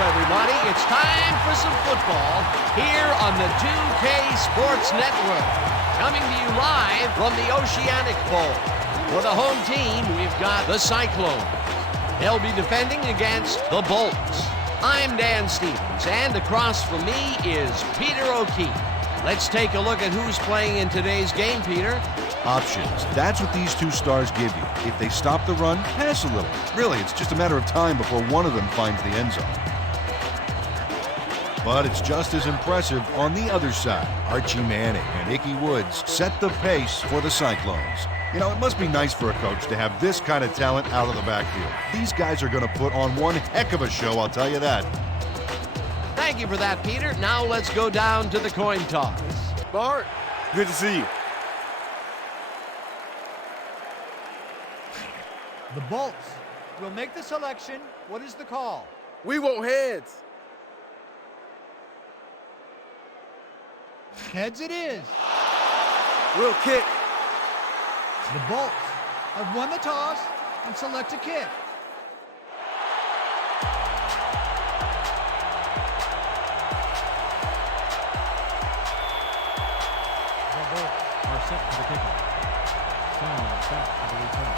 everybody. It's time for some football here on the 2K Sports Network. Coming to you live from the Oceanic Bowl. For the home team, we've got the Cyclones. They'll be defending against the Bolts. I'm Dan Stevens, and across from me is Peter O'Keefe. Let's take a look at who's playing in today's game, Peter. Options. That's what these two stars give you. If they stop the run, pass a little. Really, it's just a matter of time before one of them finds the end zone. But it's just as impressive on the other side. Archie Manning and Ickey Woods set the pace for the Cyclones. You know, it must be nice for a coach to have this kind of talent out of the backfield. These guys are going to put on one heck of a show, I'll tell you that. Thank you for that, Peter. Now let's go down to the coin toss. Bart, good to see you. The Bolts will make the selection. What is the call? We want heads. Heads it is. We'll kick. The Bolts have won the toss and select a kick. The Bolts are set for the kickoff. Sound back for the return.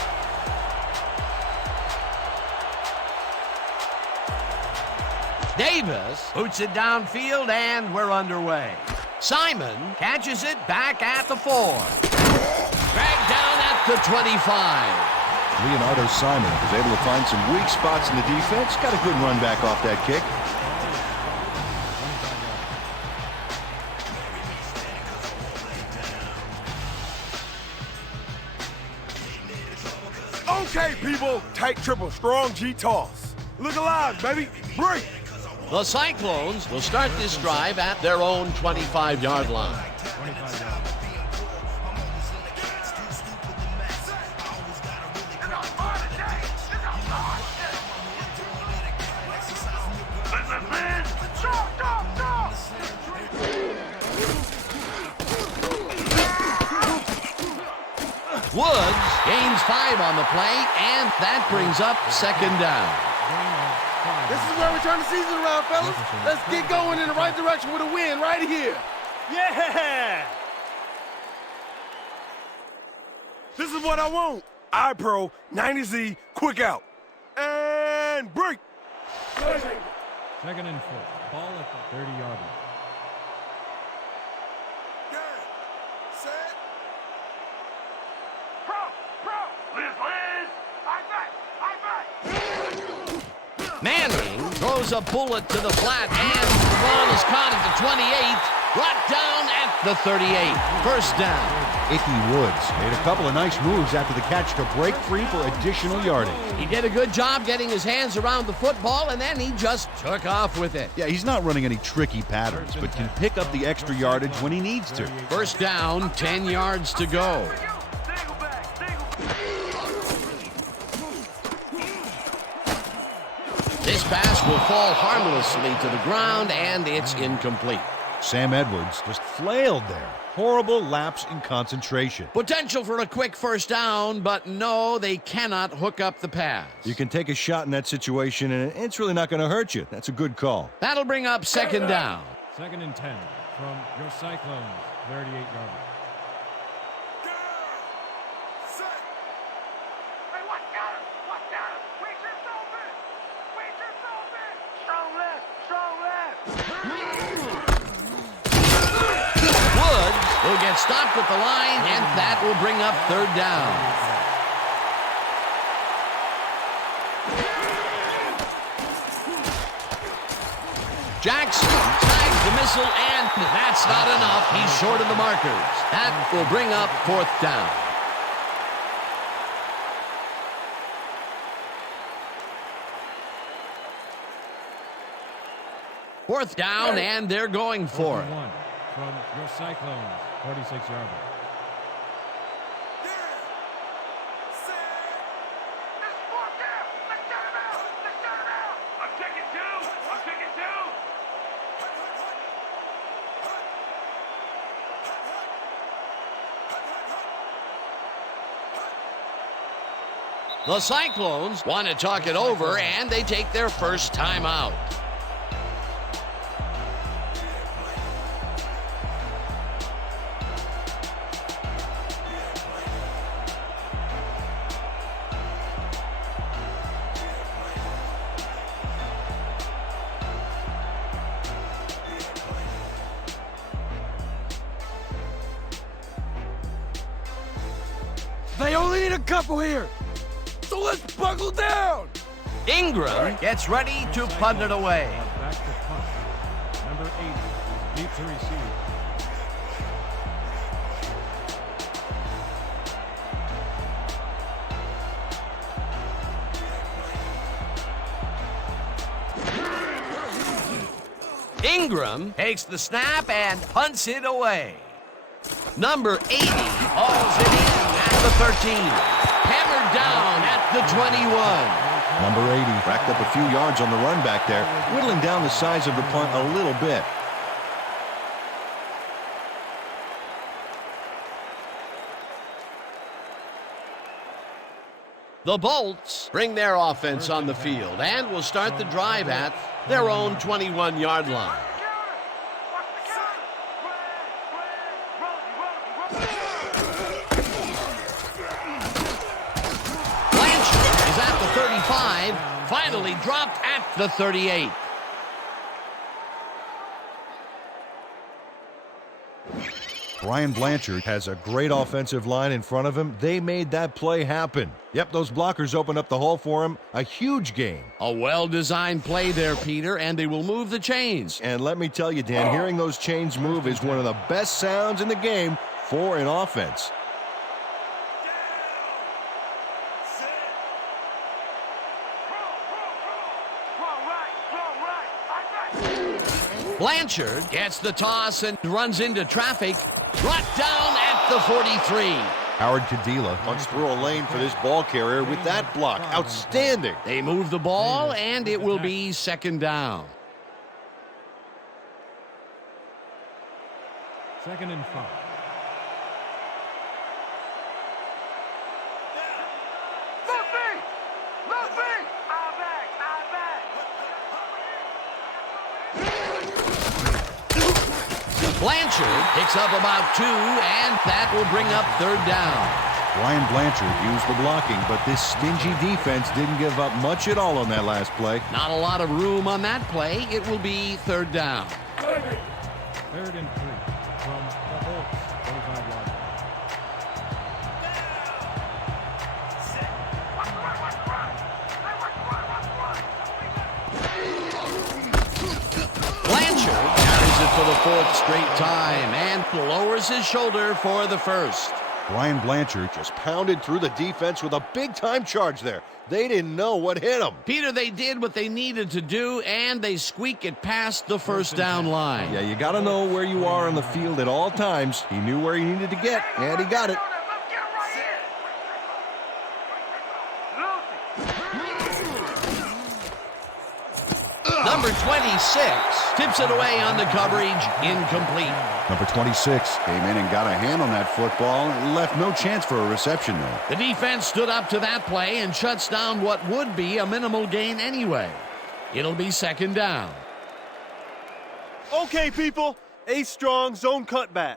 Davis boots it downfield, and we're underway. Simon catches it back at the 4. Dragged down at the 25. Leonardo Simon was able to find some weak spots in the defense. Got a good run back off that kick. Okay, people. Tight triple, strong G toss. Look alive, baby. Break. The Cyclones will start this drive at their own 25-yard line. Woods gains 5 on the play, and that brings up second down. This is where we turn the season around, fellas. Let's get going in the right direction with a win right here. Yeah! This is what I want. iPro 90Z, quick out. And break. Second and 4. Ball at the 30-yard line. Manning throws a bullet to the flat, and the ball is caught at the 28, brought down at the 38. First down. Ickey Woods made a couple of nice moves after the catch to break free for additional yardage. He did a good job getting his hands around the football, and then he just took off with it. Yeah, he's not running any tricky patterns, but can pick up the extra yardage when he needs to. First down, 10 yards to go. This pass will fall harmlessly to the ground, and it's incomplete. Sam Edwards just flailed there. Horrible lapse in concentration. Potential for a quick first down, but no, they cannot hook up the pass. You can take a shot in that situation, and it's really not going to hurt you. That's a good call. That'll bring up second down. Second and 10 from your Cyclones, 38-yard line. Will get stopped at the line, and that will bring up third down. Jackson tags the missile, and that's not enough. He's short of the markers. That will bring up fourth down. Fourth down, and they're going for it. From your Cyclones, 46-yard line. The Cyclones want to talk it over, and they take their first time out. They only need a couple here. So let's buckle down. Ingram gets ready to punt it away. Back to punt. Number 80 is deep to receive. Ingram takes the snap and punts it away. Number 80 hauls it in at the 13. Hammered down at the 21. Number 80 racked up a few yards on the run back there, whittling down the size of the punt a little bit. The Bolts bring their offense on the field and will start the drive at their own 21-yard line. Blanchard is at the 35, finally dropped at the 38. Brian Blanchard has a great offensive line in front of him. They made that play happen. Yep, those blockers opened up the hole for him. A huge gain. A well-designed play there, Peter, and they will move the chains. And let me tell you, Dan, hearing those chains move is one of the best sounds in the game for an offense. Blanchard gets the toss and runs into traffic. Brought down at the 43. Howard Kadila punts through a lane for this ball carrier with that block. Outstanding. They move the ball, and it will be second down. 2nd and 5. Blanchard picks up about 2, and that will bring up third down. Brian Blanchard used the blocking, but this stingy defense didn't give up much at all on that last play. Not a lot of room on that play. It will be third down. 3rd and 3 from the Bolts, 45-yard line. Blanchard carries it for the 4th straight time and lowers his shoulder for the first. Brian Blanchard just pounded through the defense with a big-time charge there. They didn't know what hit them. Peter, they did what they needed to do, and they squeak it past the first down line. Yeah, you got to know where you are on the field at all times. He knew where he needed to get, and he got it. Number 26 tips it away on the coverage, incomplete. Number 26 came in and got a hand on that football. Left no chance for a reception, though. The defense stood up to that play and shuts down what would be a minimal gain anyway. It'll be second down. Okay, people. A strong zone cutback.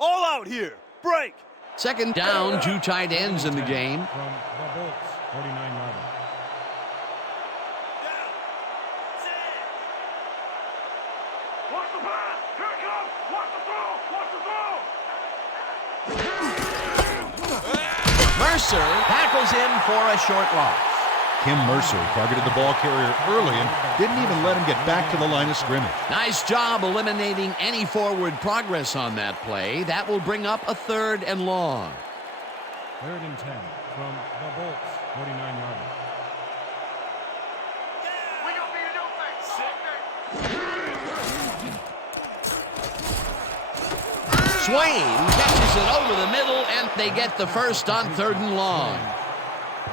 All out here. Break. Second down, 2 tight ends in the game. From the Bolts, 49-yard line. Mercer tackles in for a short loss. Kim Mercer targeted the ball carrier early and didn't even let him get back to the line of scrimmage. Nice job eliminating any forward progress on that play. That will bring up a 3rd and long. 3rd and 10 from the Bolts, 49-yard line. Swain catches it over the middle, and they get the first on 3rd and long.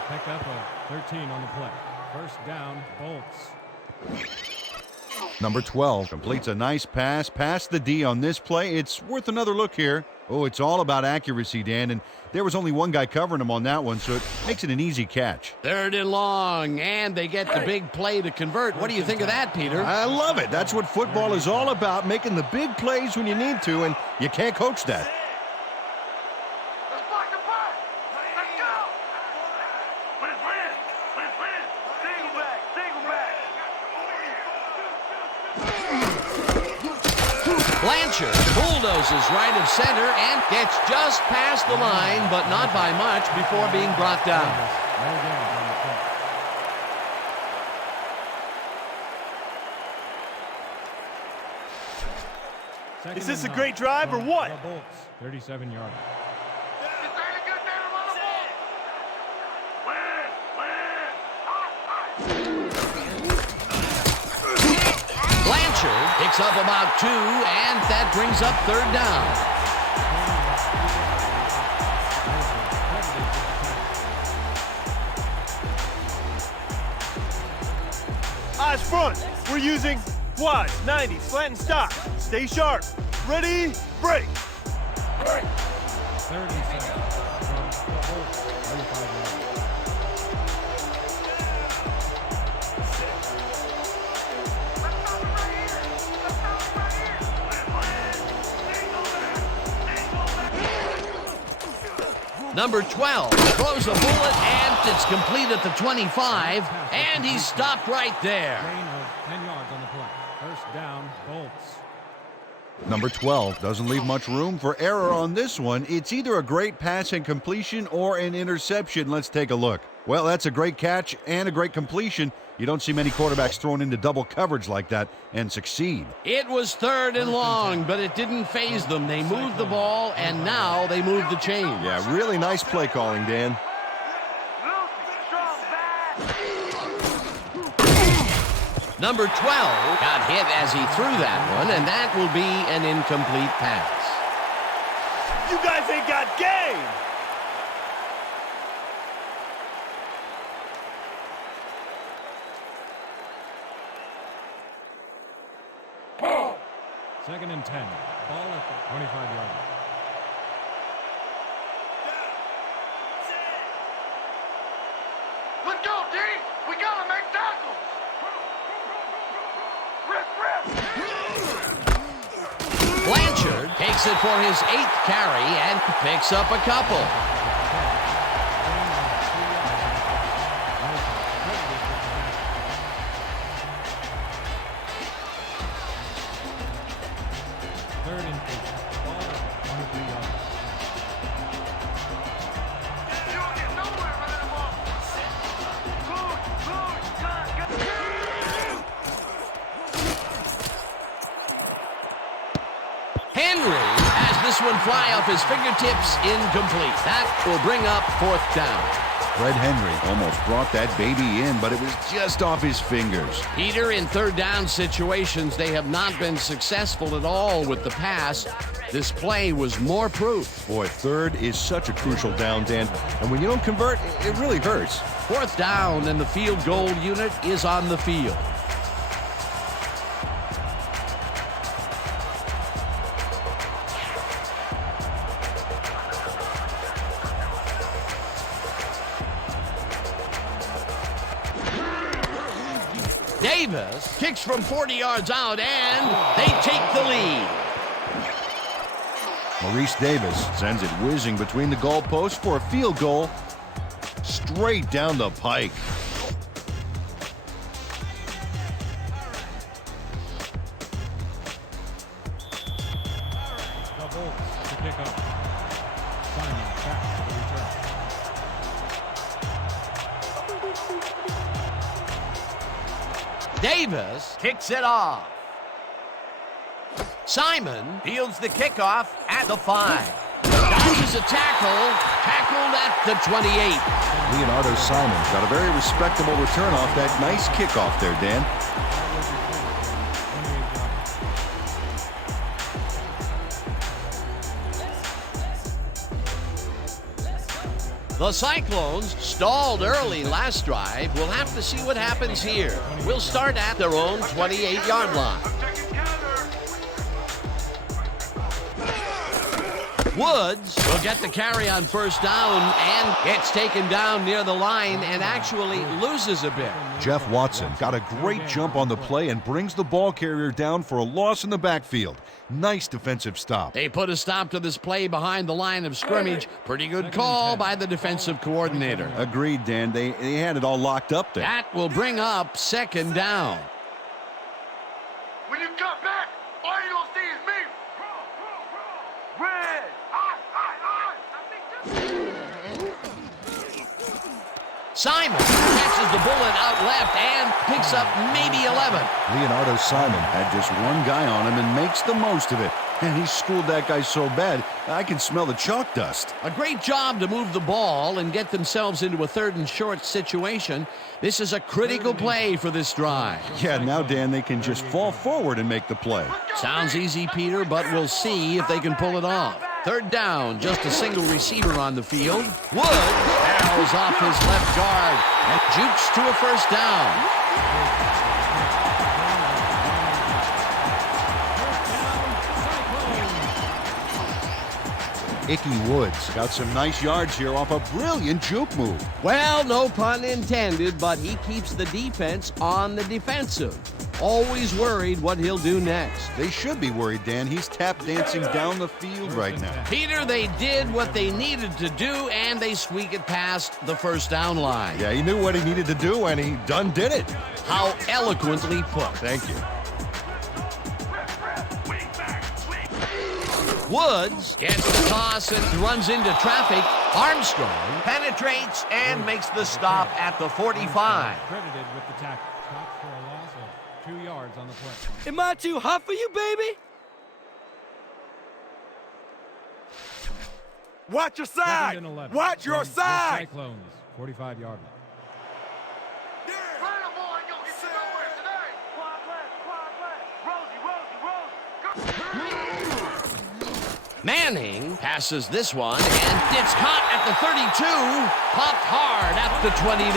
Pick up a 13 on the play. First down, Bolts. Number 12 completes a nice pass past the D on this play. It's worth another look here. Oh, it's all about accuracy, Dan, and there was only one guy covering him on that one, so it makes it an easy catch. 3rd and long, and they get the big play to convert. What do you think of that, Peter? I love it. That's what football is all about, making the big plays when you need to, and you can't coach that. Blanchard bulldozes right of center and gets just past the line, but not by much before being brought down. No gains on the play. Second Is this and a great 9 drive or from what? the Bolts. 37-yard. Blanchard picks up about 2, and that brings up third down. Eyes front. We're using quads, 90, slant and stop. Stay sharp. Ready, break. 37 from the Bolts. 35-yard. Number 12 throws a bullet, and it's complete at the 25, and he's stopped right there. Gain of 10 yards on the play. First down, Bolts. Number 12 doesn't leave much room for error on this one. It's either a great pass and completion or an interception. Let's take a look. Well, that's a great catch and a great completion. You don't see many quarterbacks thrown into double coverage like that and succeed. It was third and long, but it didn't faze them. They moved the ball, and now they moved the chains. Yeah, really nice play calling, Dan. Number 12 got hit as he threw that one, and that will be an incomplete pass. You guys ain't got game. Second and 10. Ball at the 25-yard line. Let's go, D! We gotta make tackles! Blanchard takes it for his 8th carry and picks up a couple. Third and 8. Ball at the 23-yard line. Henry has this one fly off his fingertips, incomplete. That will bring up 4th down. Fred Henry almost brought that baby in, but it was just off his fingers. Peter, in third down situations, they have not been successful at all with the pass. This play was more proof. Boy, third is such a crucial down, Dan, and when you don't convert, it really hurts. 4th down, and the field goal unit is on the field. Davis kicks from 40 yards out, and they take the lead. Maurice Davis sends it whizzing between the goalposts for a field goal straight down the pike. The Bolts to kick off. Simon back to the return. Davis kicks it off. Simon fields the kickoff at the 5. Dodges a tackle, tackled at the 28. Leonardo Simon got a very respectable return off that nice kickoff there, Dan. The Cyclones stalled early last drive. We'll have to see what happens here. We'll start at their own 28-yard line. Woods will get the carry on first down and gets taken down near the line and actually loses a bit. Jeff Watson got a great jump on the play and brings the ball carrier down for a loss in the backfield. Nice defensive stop. They put a stop to this play behind the line of scrimmage. Pretty good call by the defensive coordinator. Agreed, Dan. They had it all locked up there. That will bring up second down. When you come back, all you're gonna see is me Simon catches the bullet out left and picks up maybe 11. Leonardo Simon had just one guy on him and makes the most of it. And he schooled that guy so bad, I can smell the chalk dust. A great job to move the ball and get themselves into a 3rd and short situation. This is a critical play for this drive. Yeah, now, Dan, they can just fall forward and make the play. Sounds easy, Peter, but we'll see if they can pull it off. 3rd down, just a single receiver on the field. Wood barrels off his left guard and jukes to a 1st down. Icky Woods got some nice yards here off a brilliant juke move. Well, no pun intended, but he keeps the defense on the defensive. Always worried what he'll do next. They should be worried, Dan. He's tap dancing down the field right now. Peter, they did what they needed to do, and they squeak it past the 1st down line. Yeah, he knew what he needed to do, and he done did it. How eloquently put. Thank you. Woods gets the toss and runs into traffic. Armstrong penetrates and makes the stop at the 45. Credited with the tackle. Stopped for a loss of 2 yards on the play. Am I too hot for you, baby? Watch your side! 2nd and 11 Watch your from the side! Cyclones, 45-yard line. Manning passes this one, and it's caught at the 32, popped hard at the 29.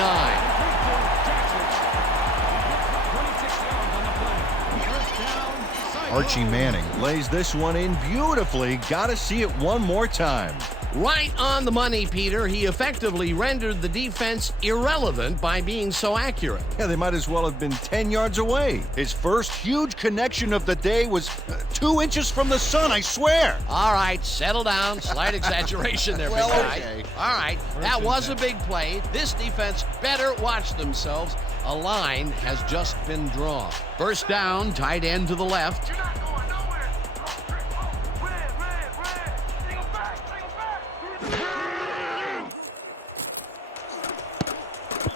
Archie Manning lays this one in beautifully. Gotta see it one more time. Right on the money, Peter. He effectively rendered the defense irrelevant by being so accurate. Yeah, they might as well have been 10 yards away. His first huge connection of the day was 2 inches from the sun, I swear. All right, settle down. Slight exaggeration there, big guy. okay. All right, that was a big play. This defense better watch themselves. A line has just been drawn. 1st down, tight end to the left.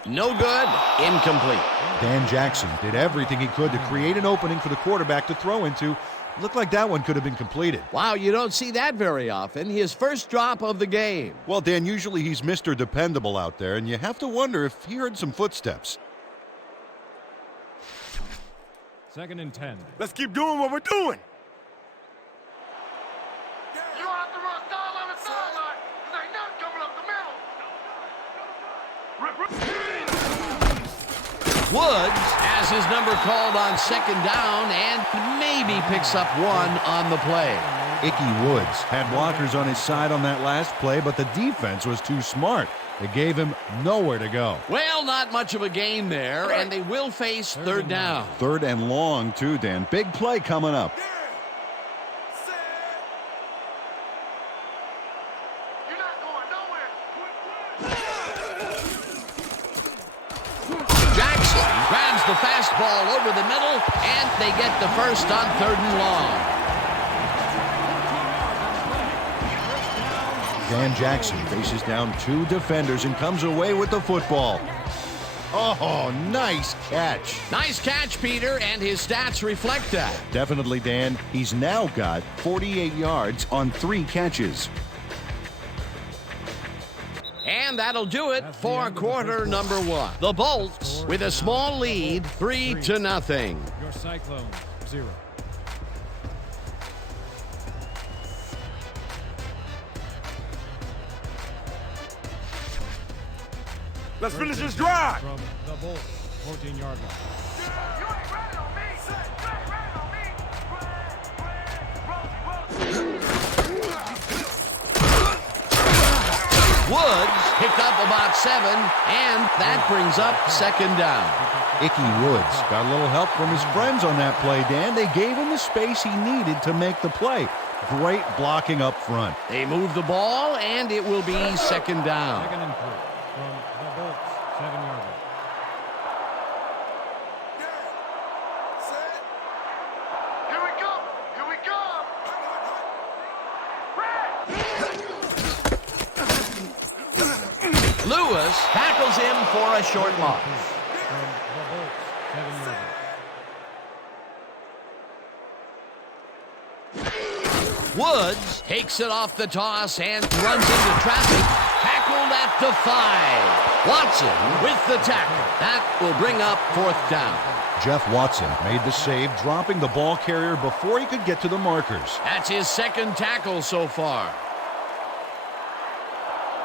No good. Incomplete. Dan Jackson did everything he could to create an opening for the quarterback to throw into. Looked like that one could have been completed. Wow, you don't see that very often. His first drop of the game. Well, Dan, usually he's Mr. Dependable out there, and you have to wonder if he heard some footsteps. 2nd and 10. Let's keep doing what we're doing! You don't have to run sideline to sideline, because ain't nothing coming up the middle. Woods has his number called on 2nd down and maybe picks up 1 on the play. Icky Woods had blockers on his side on that last play, but the defense was too smart. They gave him nowhere to go. Well, not much of a gain there, and they will face 3rd down. 3rd and long, too, Dan. Big play coming up. You're not going nowhere. Jackson grabs the fastball over the middle, and they get the 1st on 3rd and long. Dan Jackson faces down 2 defenders and comes away with the football. Oh, nice catch. Nice catch, Peter, and his stats reflect that. Definitely, Dan. He's now got 48 yards on 3 catches. And that'll do it for quarter number 1. The Bolts with a small lead, 3-0. Your Cyclones, 0. Let's finish this drive! From the Bolts, 14-yard line. You ain't running on me. You ain't running on me. Woods picked up about 7, and that brings up 2nd down. Icky Woods got a little help from his friends on that play, Dan. They gave him the space he needed to make the play. Great blocking up front. They move the ball, and it will be 2nd down. 2nd and 3 from the Bolts, 7-yard line. Here we go. Here we go. Lewis Lewis tackles him for a short loss. From the Bolts, 7 yards. Woods takes it off the toss and runs into traffic. Tackled at the 5. Watson with the tackle. That will bring up 4th down. Jeff Watson made the save, dropping the ball carrier before he could get to the markers. That's his 2nd tackle so far.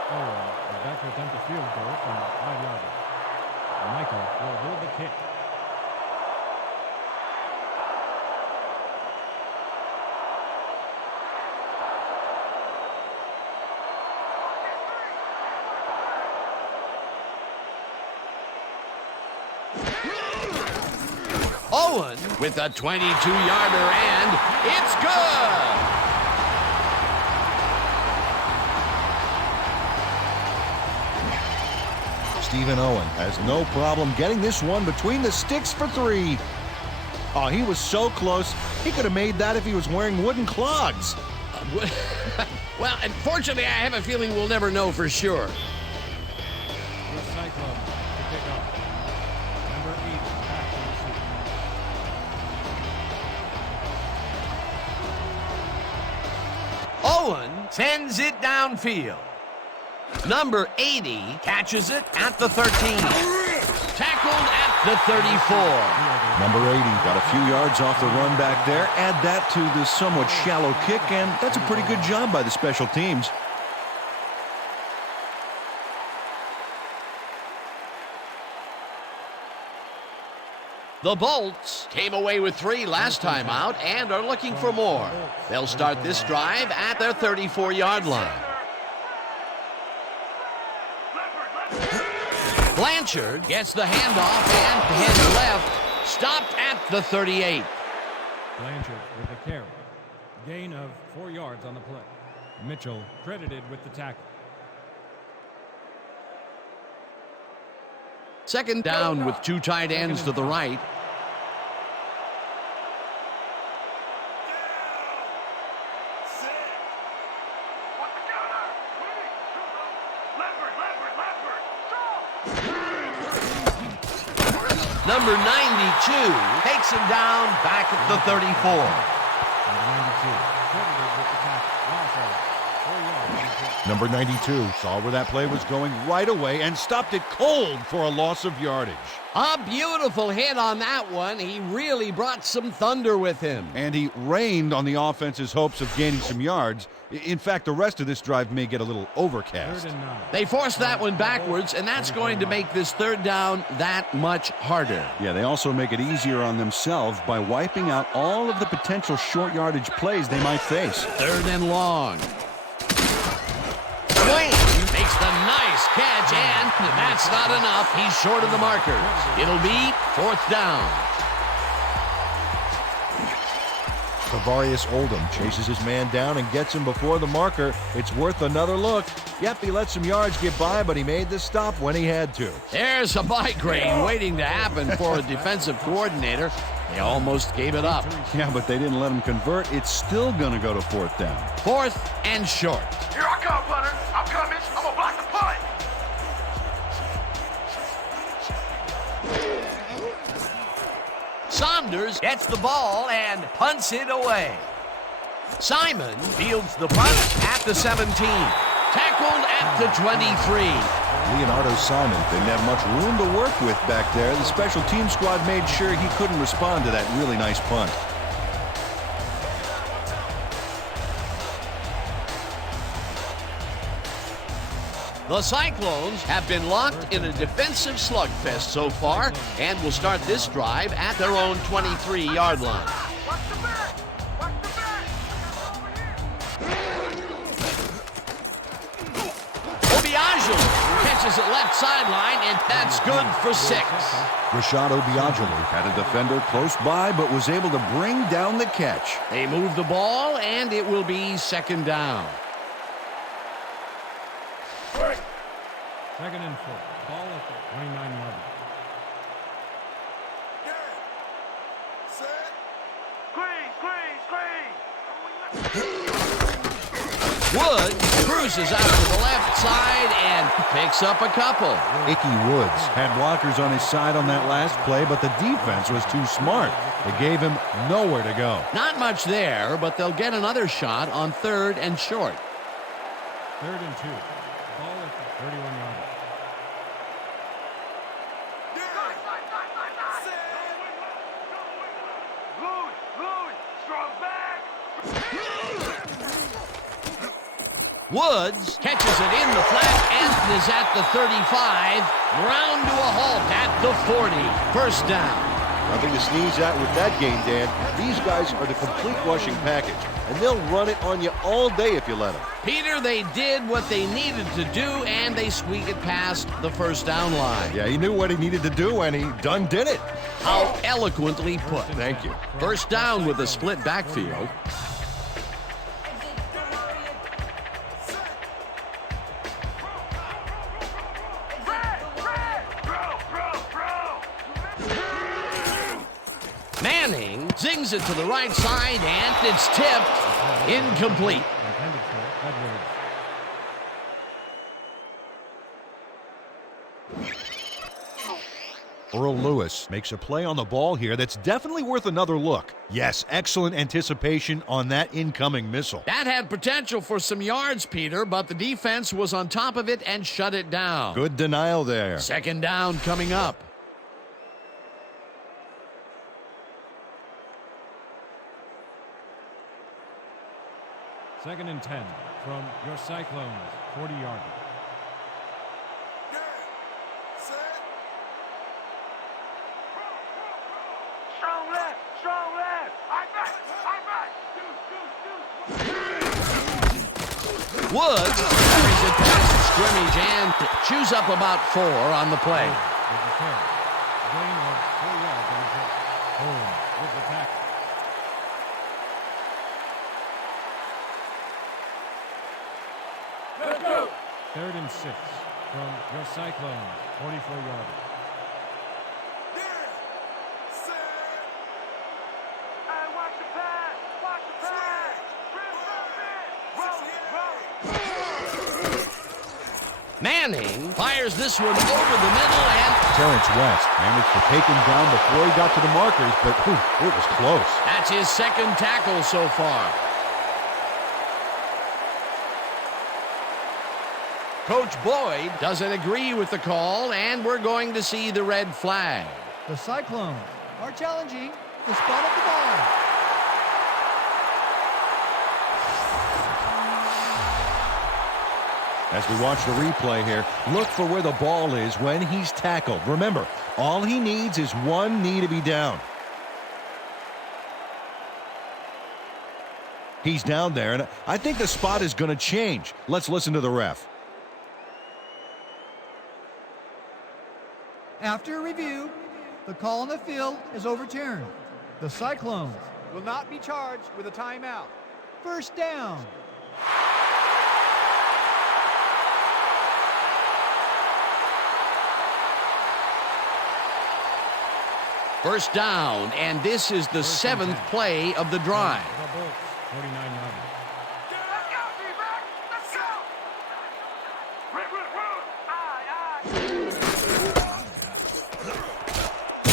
Owen is back to attempt a field goal from 5 yards. Michael will hold the kick. Owen with a 22-yarder, and it's good! Stephen Owen has no problem getting this one between the sticks for 3. Oh, he was so close. He could have made that if he was wearing wooden clogs. Well, unfortunately, I have a feeling we'll never know for sure. The Cyclones to pick up. Number 8 back to receive. Owen sends it downfield. Number 80 catches it at the 13. Tackled at the 34. Number 80 got a few yards off the run back there. Add that to the somewhat shallow kick, and that's a pretty good job by the special teams. The Bolts came away with 3 last time out and are looking for more. They'll start this drive at their 34-yard line. Blanchard gets the handoff and heads left, stopped at the 38. Blanchard with the carry. Gain of 4 yards on the play. Mitchell credited with the tackle. 2nd down with 2 tight ends to the right. Number 92 takes him down back at the 34. Number 92 saw where that play was going right away and stopped it cold for a loss of yardage. A beautiful hit on that one. He really brought some thunder with him. And he rained on the offense's hopes of gaining some yards. In fact, the rest of this drive may get a little overcast. They forced that one backwards, and that's going to make this 3rd down that much harder. Yeah, they also make it easier on themselves by wiping out all of the potential short yardage plays they might face. 3rd and long. Swain makes the nice catch, and that's not enough. He's short of the markers. It'll be 4th down. Kavarius Oldham chases his man down and gets him before the marker. It's worth another look. Yep, he let some yards get by, but he made the stop when he had to. There's a migraine waiting to happen for a defensive coordinator. They almost gave it up. Yeah, but they didn't let him convert. It's still going to go to 4th down. 4th and short. Here I come, punter. I'm coming. I'm gonna block the punt. Saunders gets the ball and punts it away. Simon fields the punt at the 17. Tackled at the 23. Leonardo Simon didn't have much room to work with back there. The special team squad made sure he couldn't respond to that really nice punt. The Cyclones have been locked in a defensive slugfest so far and will start this drive at their own 23-yard line. Watch the back. Watch the back. Obiagelu catches it left sideline, and that's good for 6. Rashad Obiagelu had a defender close by, but was able to bring down the catch. They move the ball, and it will be 2nd down. 2nd and 4. Ball at the 29-yard Screen. Wood cruises out to the left side and Picks up a couple. Icky Woods had blockers on his side on that last play, but the defense was too smart. It gave him nowhere to go. Not much there, but they'll get another shot on 3rd and short. 3rd and 2. Ball at the 31-yard line. Woods catches it in the flat and is at the 35. Ground to a halt at the 40. First down. Nothing to sneeze at with that game, Dan. These guys are the complete rushing package, and they'll run it on you all day if you let them. Peter, they did what they needed to do, and they squeak it past the first down line. Yeah, he knew what he needed to do, and he done did it. How eloquently put. Thank you. First down with a split backfield. Manning zings it to the right side, and it's tipped. Incomplete. Intended for Edwards. Earl Lewis makes a play on the ball here that's definitely worth another look. Yes, excellent anticipation on that incoming missile. That had potential for some yards, Peter, but the defense was on top of it and shut it down. Good denial there. Second down coming up. Second and 10 from your Cyclones, 40-yard line. Strong left, strong left. I'm back. Woods carries it past the scrimmage and chews up about 4 on the play. With the carry. Gain of 4 yards on the play. Home with the tackle. Let's go. 3rd and 6 from your Cyclones, 44-yard line. Hey, watch the pass. Watch the pass. Manning fires this one over the middle, and Terrence West managed to take him down before he got to the markers, but it was close. that's his second tackle so far. Coach Boyd doesn't agree with the call, and we're going to see the red flag. The Cyclones are challenging the spot of the ball. As we watch the replay here, look for where the ball is when he's tackled. Remember, all he needs is one knee to be down. He's down there, and I think the spot is going to change. Let's listen to the ref. After review, the call on the field is overturned. The Cyclones will not be charged with a timeout. First down. First down, and this is the 7th play of the drive. The Bolts, 49-yard line. Let's go, D-back. Let's go.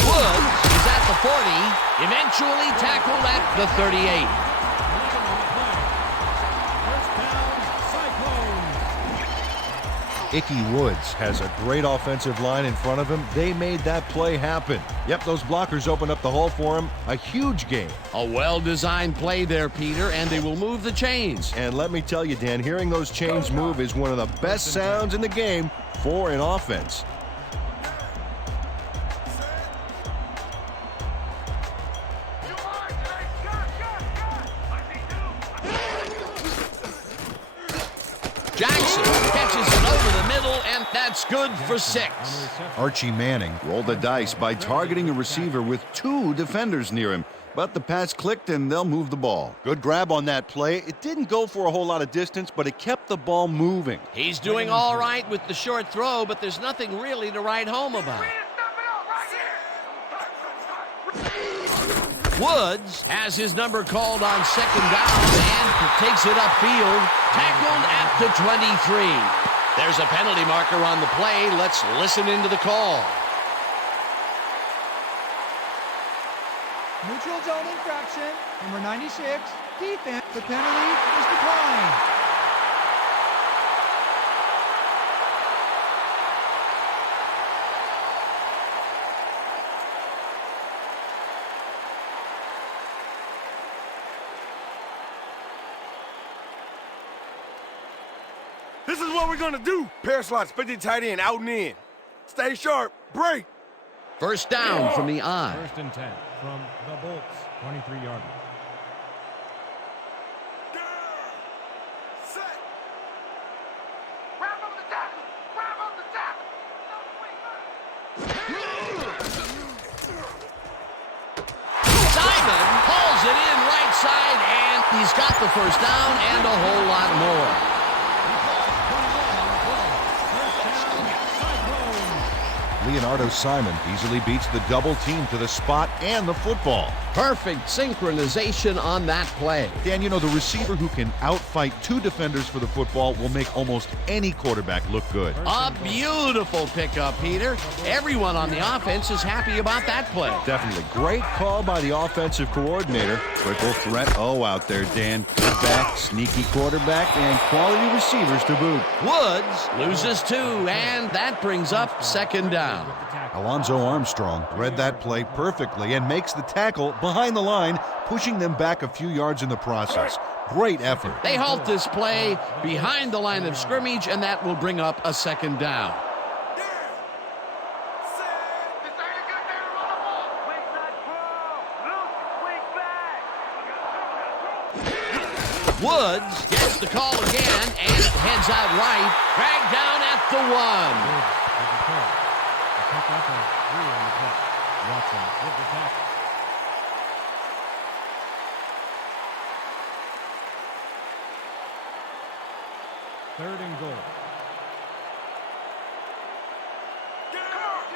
Woods is at the 40, eventually tackled at the 38. Icky Woods has a great offensive line in front of him. They made that play happen. Yep, those blockers opened up the hole for him. A huge game. A well-designed play there, Peter, and they will move the chains. And let me tell you, Dan, hearing those chains move is one of the best sounds in the game for an offense. Jackson catches it over the middle, and that's good for 6. Archie Manning rolled the dice by targeting a receiver with 2 defenders near him. But the pass clicked, and they'll move the ball. Good grab on that play. It didn't go for a whole lot of distance, but it kept the ball moving. He's doing all right with the short throw, but there's nothing really to write home about. Woods has his number called on second down and takes it upfield. Tackled at the 23. There's a penalty marker on the play. Let's listen into the call. Neutral zone infraction, number 96, defense. The penalty is declined. This is what we're gonna do. Pair slots, 50 tight end, out and in. Stay sharp, break. First down from the I. First and 10 from the Bolts, 23-yard line. Set. Grab on the tackle. Grab on the tackle. Simon pulls it in right side, and he's got the first down and a whole lot more. Leonardo Simon easily beats the double team to the spot and the football. Perfect synchronization on that play. Dan, you know, the receiver who can outfight two defenders for the football will make almost any quarterback look good. A beautiful pickup, Peter. Everyone on the offense is happy about that play. Definitely. Great call by the offensive coordinator. Triple threat out there, Dan. Good back, sneaky quarterback, and quality receivers to boot. Woods loses 2, and that brings up second down. Alonzo Armstrong read that play perfectly and makes the tackle behind the line, pushing them back a few yards in the process. Great effort. They halt this play behind the line of scrimmage, and that will bring up a second down. This ain't a good day to run the ball. Weak side pro. Loose, weak back. Woods gets the call again and heads out right, dragged down at the 1. Pick up a 3 on the play. Watson with the tackle. Third and goal. Come on, G.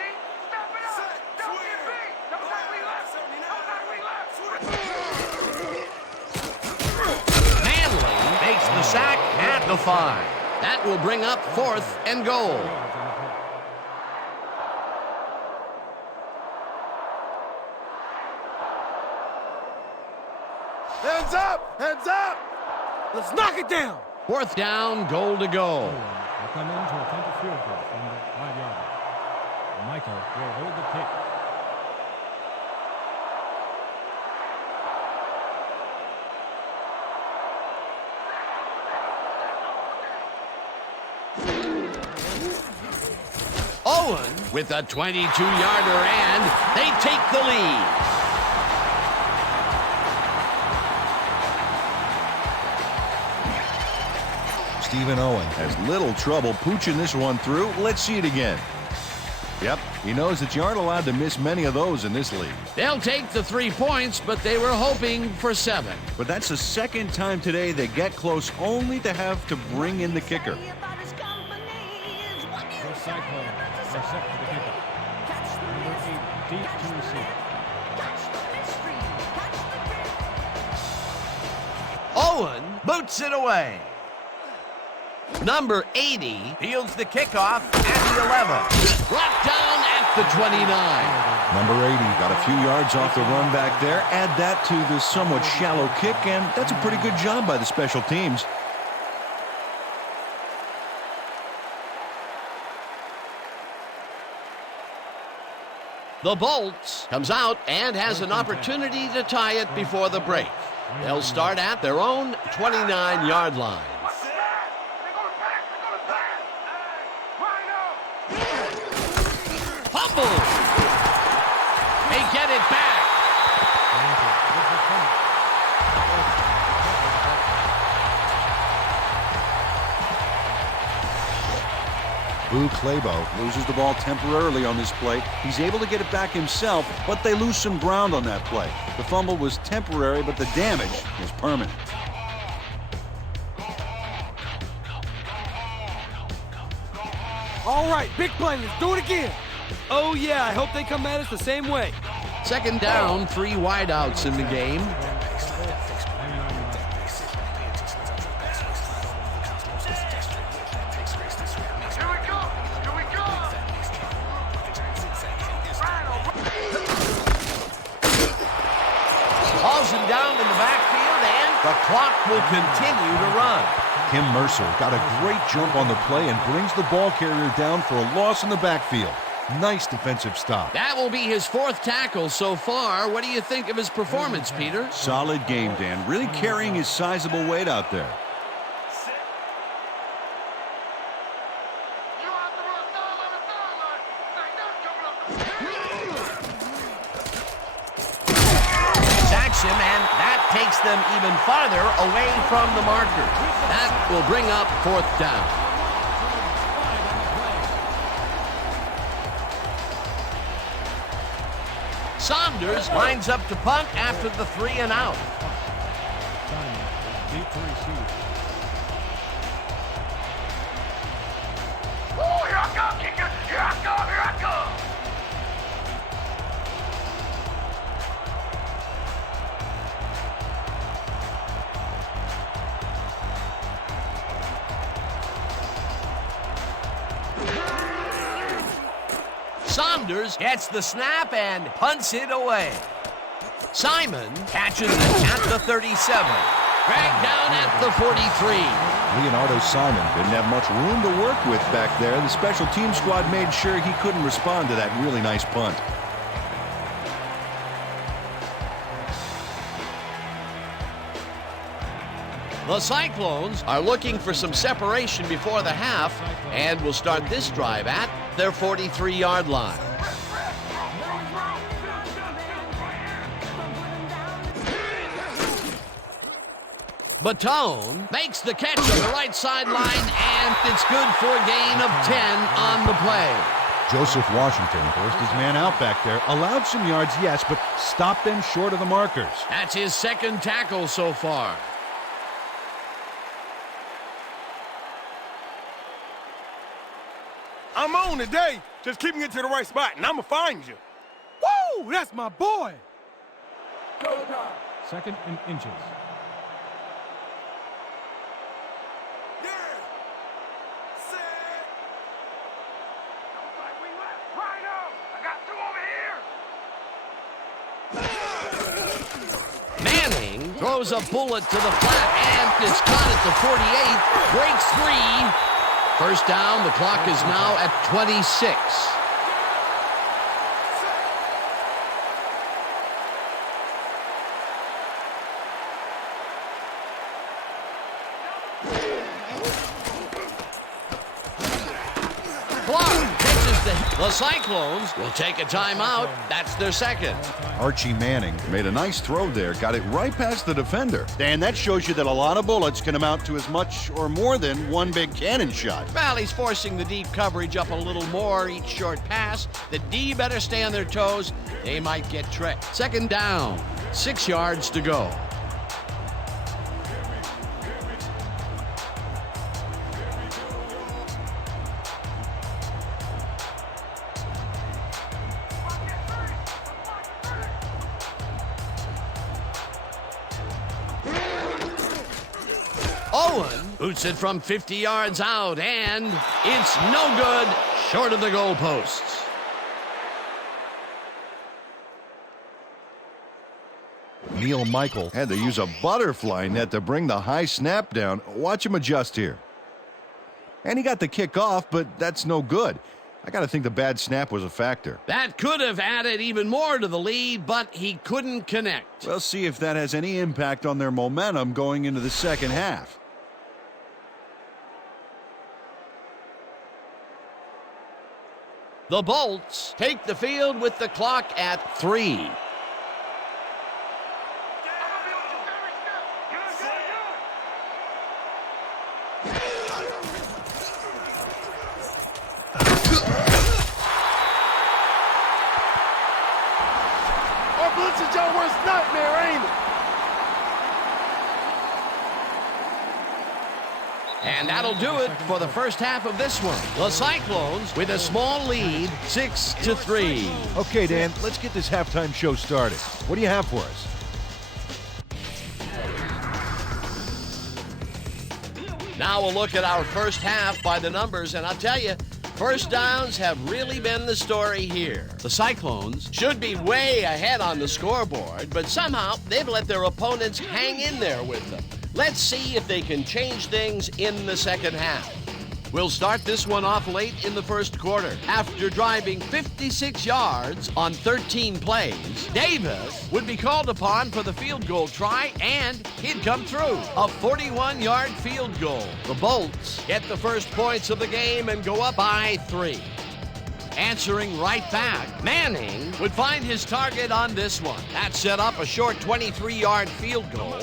Step it up. Don't get beat. Don't let me left. Don't let me left. Manley makes the sack at the 5. That will bring up 4th and goal. Hands up! Hands up! Let's knock it down! 4th down, goal to go. Will come in to attempt a field goal from the 5-yard line. Michael will hold the kick. Owen with a 22-yarder, and they take the lead. Stephen Owen Has little trouble pooching this one through. Let's see it again. Yep, he knows that you aren't allowed to miss many of those in this league. They'll take the 3 points, but they were hoping for 7. But that's the second time today they get close only to have to bring in the kicker. The Cyclones are set for the kickoff. Number 8, deep to receive. Owen boots it away. Number 80 fields the kickoff at the 11. Brought down at the 29. Number 80 got a few yards off the run back there. Add that to the somewhat shallow kick, and that's a pretty good job by the special teams. The Bolts comes out and has an opportunity to tie it before the break. They'll start at their own 29-yard line. What's that? They're gonna pass. They're gonna pass. Line up. Fumble! They get it back. Boo Clabo Loses the ball temporarily on this play. He's able to get it back himself, but they lose some ground on that play. The fumble was temporary, but the damage was permanent. All right, big play. Let's do it again. Oh, yeah, I hope they come at us the same way. Second down, 3 wideouts in the game. hauls him down in the backfield, and the clock will continue to run. Tim Mercer got a great jump on the play and brings the ball carrier down for a loss in the backfield. Nice defensive stop. That will be his 4th tackle so far. What do you think of his performance, Peter? Solid game, Dan. Really carrying his sizable weight out there. You have to run sideline to sideline. Like that's coming up. Sacks him, and that takes them even farther away from the marker. That will bring up 4th down. Saunders lines up to punt after the 3 and out. Deep to receive. Oh, here I come, kicker. Here I come, here I come. Saunders gets the snap and punts it away. Simon catches it at the 37. Dragged down at the 43. Leonardo Simon didn't have much room to work with back there. The special team squad made sure he couldn't respond to that really nice punt. The Cyclones are looking for some separation before the half and will start this drive at their 43-yard line. Baton makes the catch on the right sideline, and it's good for a gain of 10 on the play. Joseph Washington forced his man out back there, allowed some yards, yes, but stopped them short of the markers. That's his 2nd tackle so far. I'm on today. Just keep me to the right spot, and I'ma find you. Woo! That's my boy. 2nd and inches. Like we left. Rhino, I got 2 over here. Manning throws a bullet to the flat, and it's caught at the 48. Breaks 3. First down, the clock is now at 26. The Cyclones will take a timeout. That's their 2nd. Archie Manning made a nice throw there, got it right past the defender. Dan, that shows you that a lot of bullets can amount to as much or more than one big cannon shot. Well, he's forcing the deep coverage up a little more each short pass. The D better stay on their toes. They might get tricked. 2nd down, 6 yards to go. Owen boots it from 50 yards out, and it's no good, short of the goalposts. Neil Michael had to use a butterfly net to bring the high snap down. Watch him adjust here. And he got the kick off, but that's no good. I got to think the bad snap was a factor. That could have added even more to the lead, but he couldn't connect. We'll see if that has any impact on their momentum going into the second half. The Bolts take the field with the clock at 3. Our blitz is your worst nightmare, ain't it? And that'll do it for the first half of this one. The Cyclones with a small lead, 6-3. Okay, Dan, let's get this halftime show started. What do you have for us? Now we'll look at our first half by the numbers, and I'll tell you, First downs have really been the story here. The Cyclones should be way ahead on the scoreboard, but somehow they've let their opponents hang in there with them. Let's see if they can change things in the second half. We'll start this one off late in the first quarter. After driving 56 yards on 13 plays, Davis would be called upon for the field goal try, and he'd come through. A 41-yard field goal. The Bolts get the first points of the game and go up by 3. Answering right back, Manning would find his target on this one. That set up a short 23-yard field goal.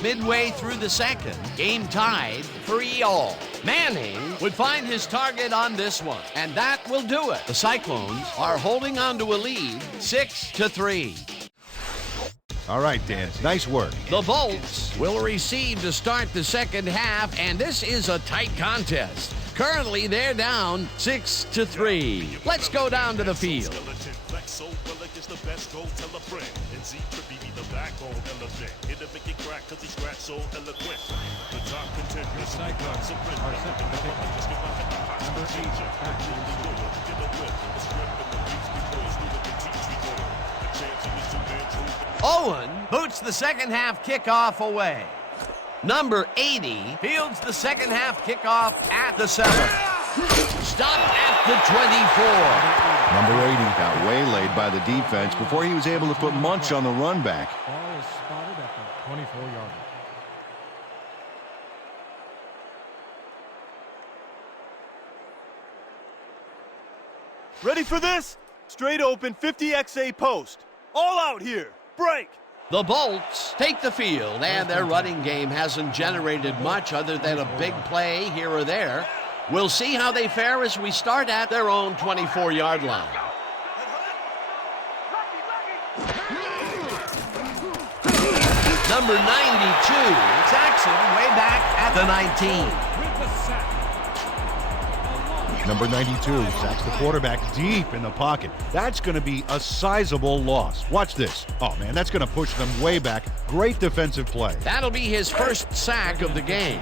Midway through the second, game tied 3-all. Manning would find his target on this one, and that will do it. The Cyclones are holding on to a lead, 6-3. All right, Dan, nice work. The Bolts will receive to start the second half, and this is a tight contest. Currently, they're down 6-3. Let's go down to the field. Owen boots the second half kickoff away. Number 80 fields the second half kickoff at the 7. Stopped at the 24. Number 80 got waylaid by the defense before he was able to put Munch on the run back. Ball is spotted at the 24-yard line. Ready for this? Straight open 50XA post. All out here. Break. The Bolts take the field, and their running game hasn't generated much other than a big play here or there. We'll see how they fare as we start at their own 24-yard line. Number 92, Jackson, way back at the 19. Number 92 sacks the quarterback deep in the pocket. That's going to be a sizable loss. Watch this. Oh, man, that's going to push them way back. Great defensive play. That'll be his first sack of the game.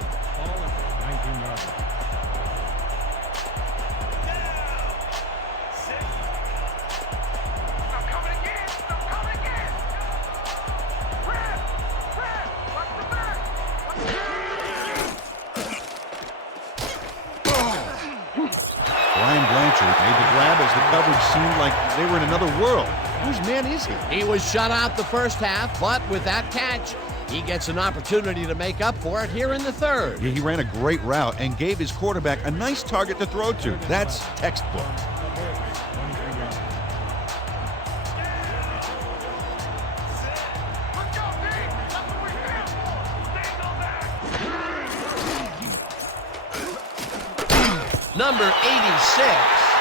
Made the grab as the coverage seemed like they were in another world. Whose man is he? He was shut out the first half, but with that catch, he gets an opportunity to make up for it here in the third. Yeah, he ran a great route and gave his quarterback a nice target to throw to. That's textbook. Number 86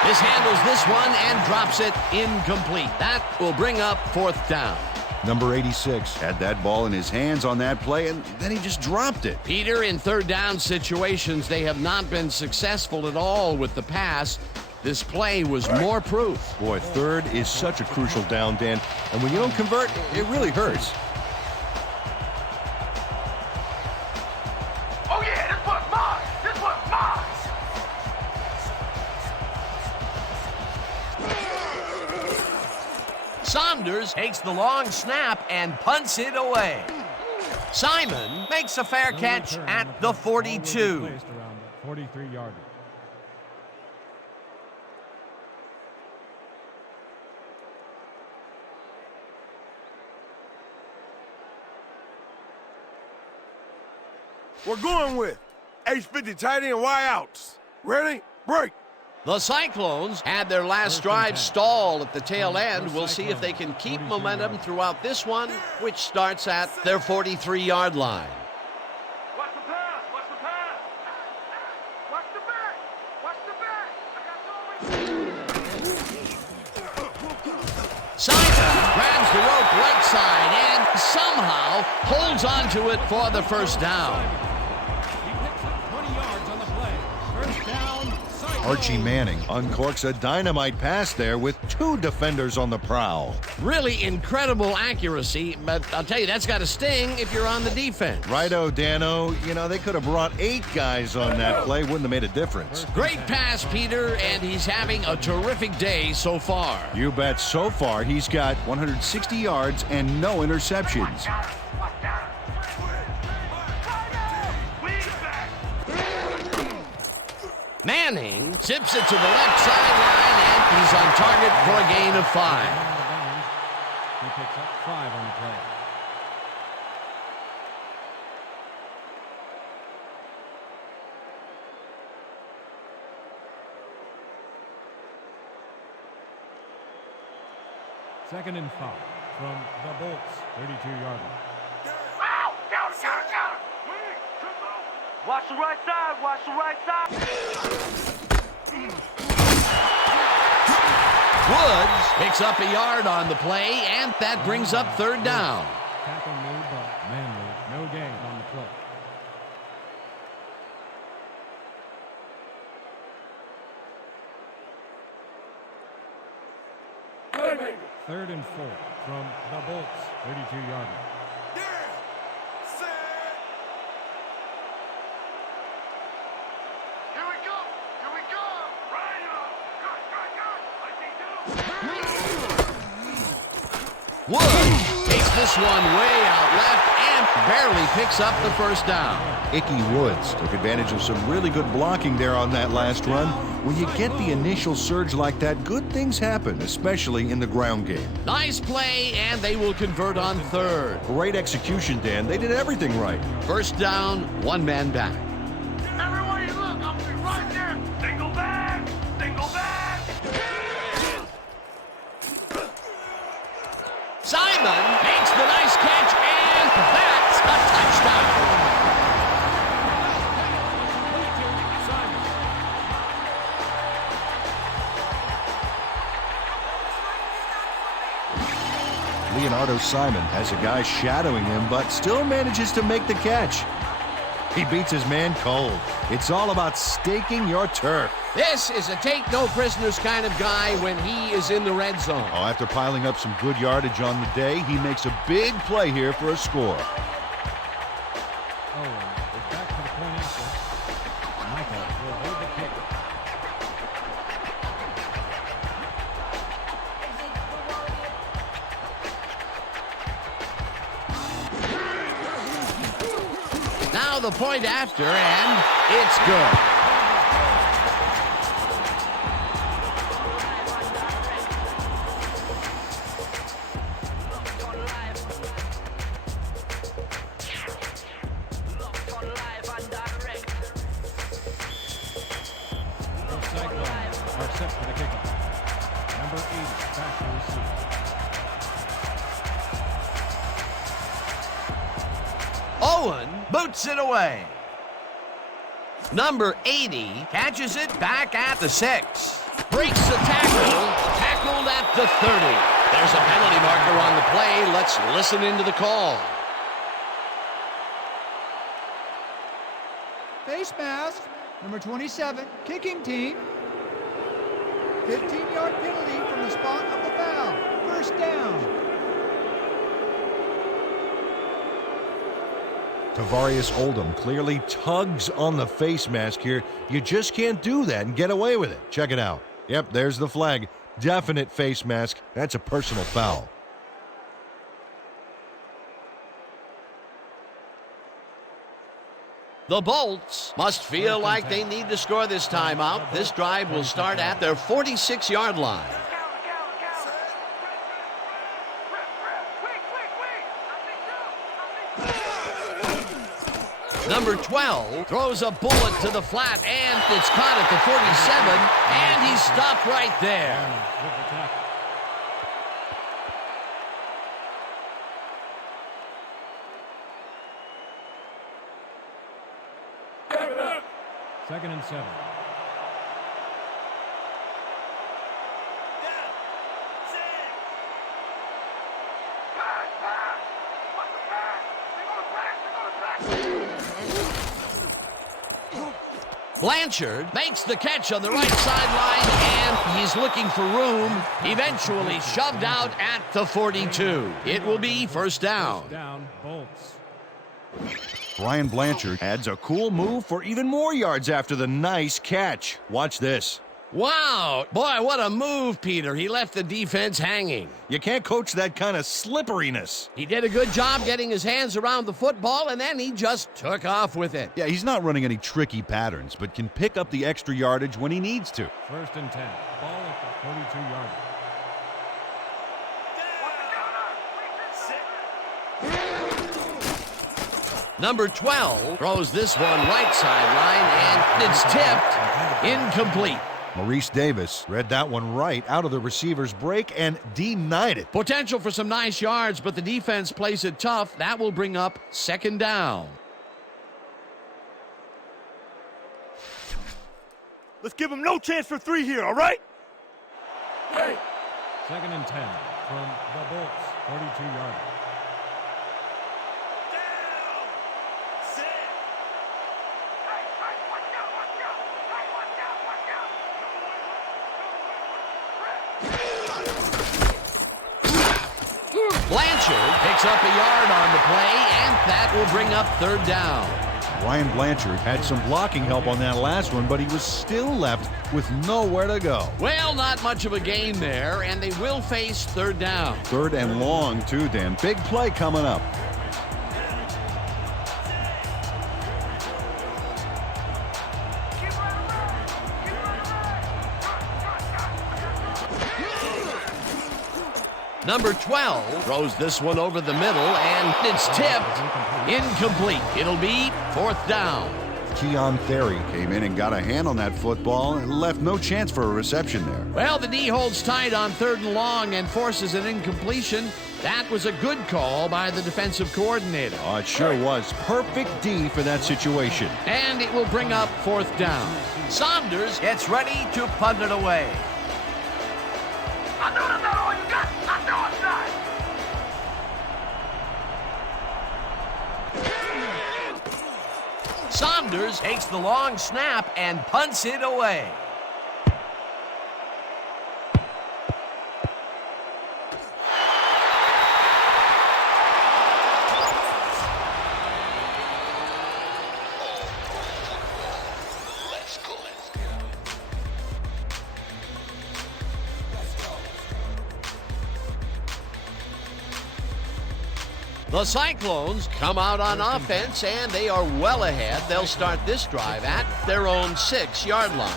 mishandles this one and drops it incomplete. That will bring up fourth down. Number 86 had that ball in his hands on that play, and then he just dropped it. Peter, in third down situations, they have not been successful at all with the pass. This play was more proof. Boy, third is such a crucial down, Dan, and when you don't convert, it really hurts. Oh yeah, this one's mine! This one's mine! Saunders takes the long snap and punts it away. Simon makes a fair catch at the 42. 43-yard. We're going with H50 tight end Y outs. Ready? Break. The Cyclones had their last drive stall at the tail end. We'll see if they can keep momentum throughout this one, which starts at their 43-yard line. Watch the pass! Watch the pass! Watch the back! Watch the back! I got Simon grabs the rope right side and somehow holds onto it for the first down. He picks up 20 yards on the play. First down, Cyclones. Archie Manning uncorks a dynamite pass there with 2 defenders on the prowl. Really incredible accuracy, but I'll tell you, that's got to sting if you're on the defense. Righto, Dano. You know, they could have brought 8 guys on that play. Wouldn't have made a difference. Great pass, Peter, and he's having a terrific day so far. You bet. So far, he's got 160 yards and no interceptions. Manning zips it to the left sideline, and he's on target for a gain of 5. He picks up 5 on the play. Second and 5 from the Bolts, 32-yard line. Watch the right side, watch the right side. Woods picks up a yard on the play, and that brings up 3rd down. Tackle made by Manley. No gain on the play. 3rd and 4 from the Bolts, 32-yard line. Woods takes this one way out left and barely picks up the 1st down. Icky Woods took advantage of some really good blocking there on that last run. When you get the initial surge like that, good things happen, especially in the ground game. Nice play, and they will convert on 3rd. Great execution, Dan. They did everything right. 1st down, 1 man back. Everywhere you look, I'll be right there. Single back, single back. Simon makes the nice catch, and that's a touchdown. Leonardo Simon has a guy shadowing him, but still manages to make the catch. He beats his man cold. It's all about staking your turf. This is a take-no-prisoners kind of guy when he is in the red zone. Oh, after piling up some good yardage on the day, he makes a big play here for a score. Owen is back to the point after. Michael will hold the kick. Now the point after, and it's good. The Cyclones are set for the kickoff. Number 8 back to receive. Owen boots it away. Number 80 catches it back at the 6. Breaks the tackle. Tackled at the 30. There's a penalty marker on the play. Let's listen into the call. Face mask, number 27, kicking team. 15-yard penalty from the spot of the foul. 1st down. Tavarius Oldham clearly tugs on the face mask here. You just can't do that and get away with it. Check it out. Yep, there's the flag. Definite face mask. That's a personal foul. The Bolts must feel like they need to score this timeout. This drive will start at their 46-yard line. Number 12 throws a bullet to the flat, and it's caught at the 47, and he's stopped right there. Second and 7. Blanchard makes the catch on the right sideline, and he's looking for room. Eventually shoved out at the 42. It will be first down. First down, Bolts. Brian Blanchard adds a cool move for even more yards after the nice catch. Watch this. Wow. Boy, what a move, Peter. He left the defense hanging. You can't coach that kind of slipperiness. He did a good job getting his hands around the football, and then he just took off with it. Yeah, he's not running any tricky patterns, but can pick up the extra yardage when he needs to. First and 10. Ball at the 42-yard line. Number 12 throws this one right sideline, and it's tipped incomplete. Maurice Davis read that one right out of the receiver's break and denied it. Potential for some nice yards, but the defense plays it tough. That will bring up second down. Let's give him no chance for 3 here, all right? Hey! Second and 10 from the Bolts, 42-yard line. Blanchard picks up a yard on the play, and that will bring up third down. Ryan Blanchard had some blocking help on that last one, but he was still left with nowhere to go. Well, not much of a gain there, and they will face third down. Third and long, too, Dan. Big play coming up. Number 12 throws this one over the middle, and it's tipped incomplete. It'll be fourth down. Keon Theory came in and got a hand on that football and left no chance for a reception there. Well, the D holds tight on third and long and forces an incompletion. That was a good call by the defensive coordinator. Oh, it sure was. Perfect D for that situation. And it will bring up fourth down. Saunders gets ready to punt it away. I know that's not all you got. I know it's not. Saunders takes the long snap and punts it away. The Cyclones come out on offense, and they are well ahead. They'll start this drive at their own 6-yard line.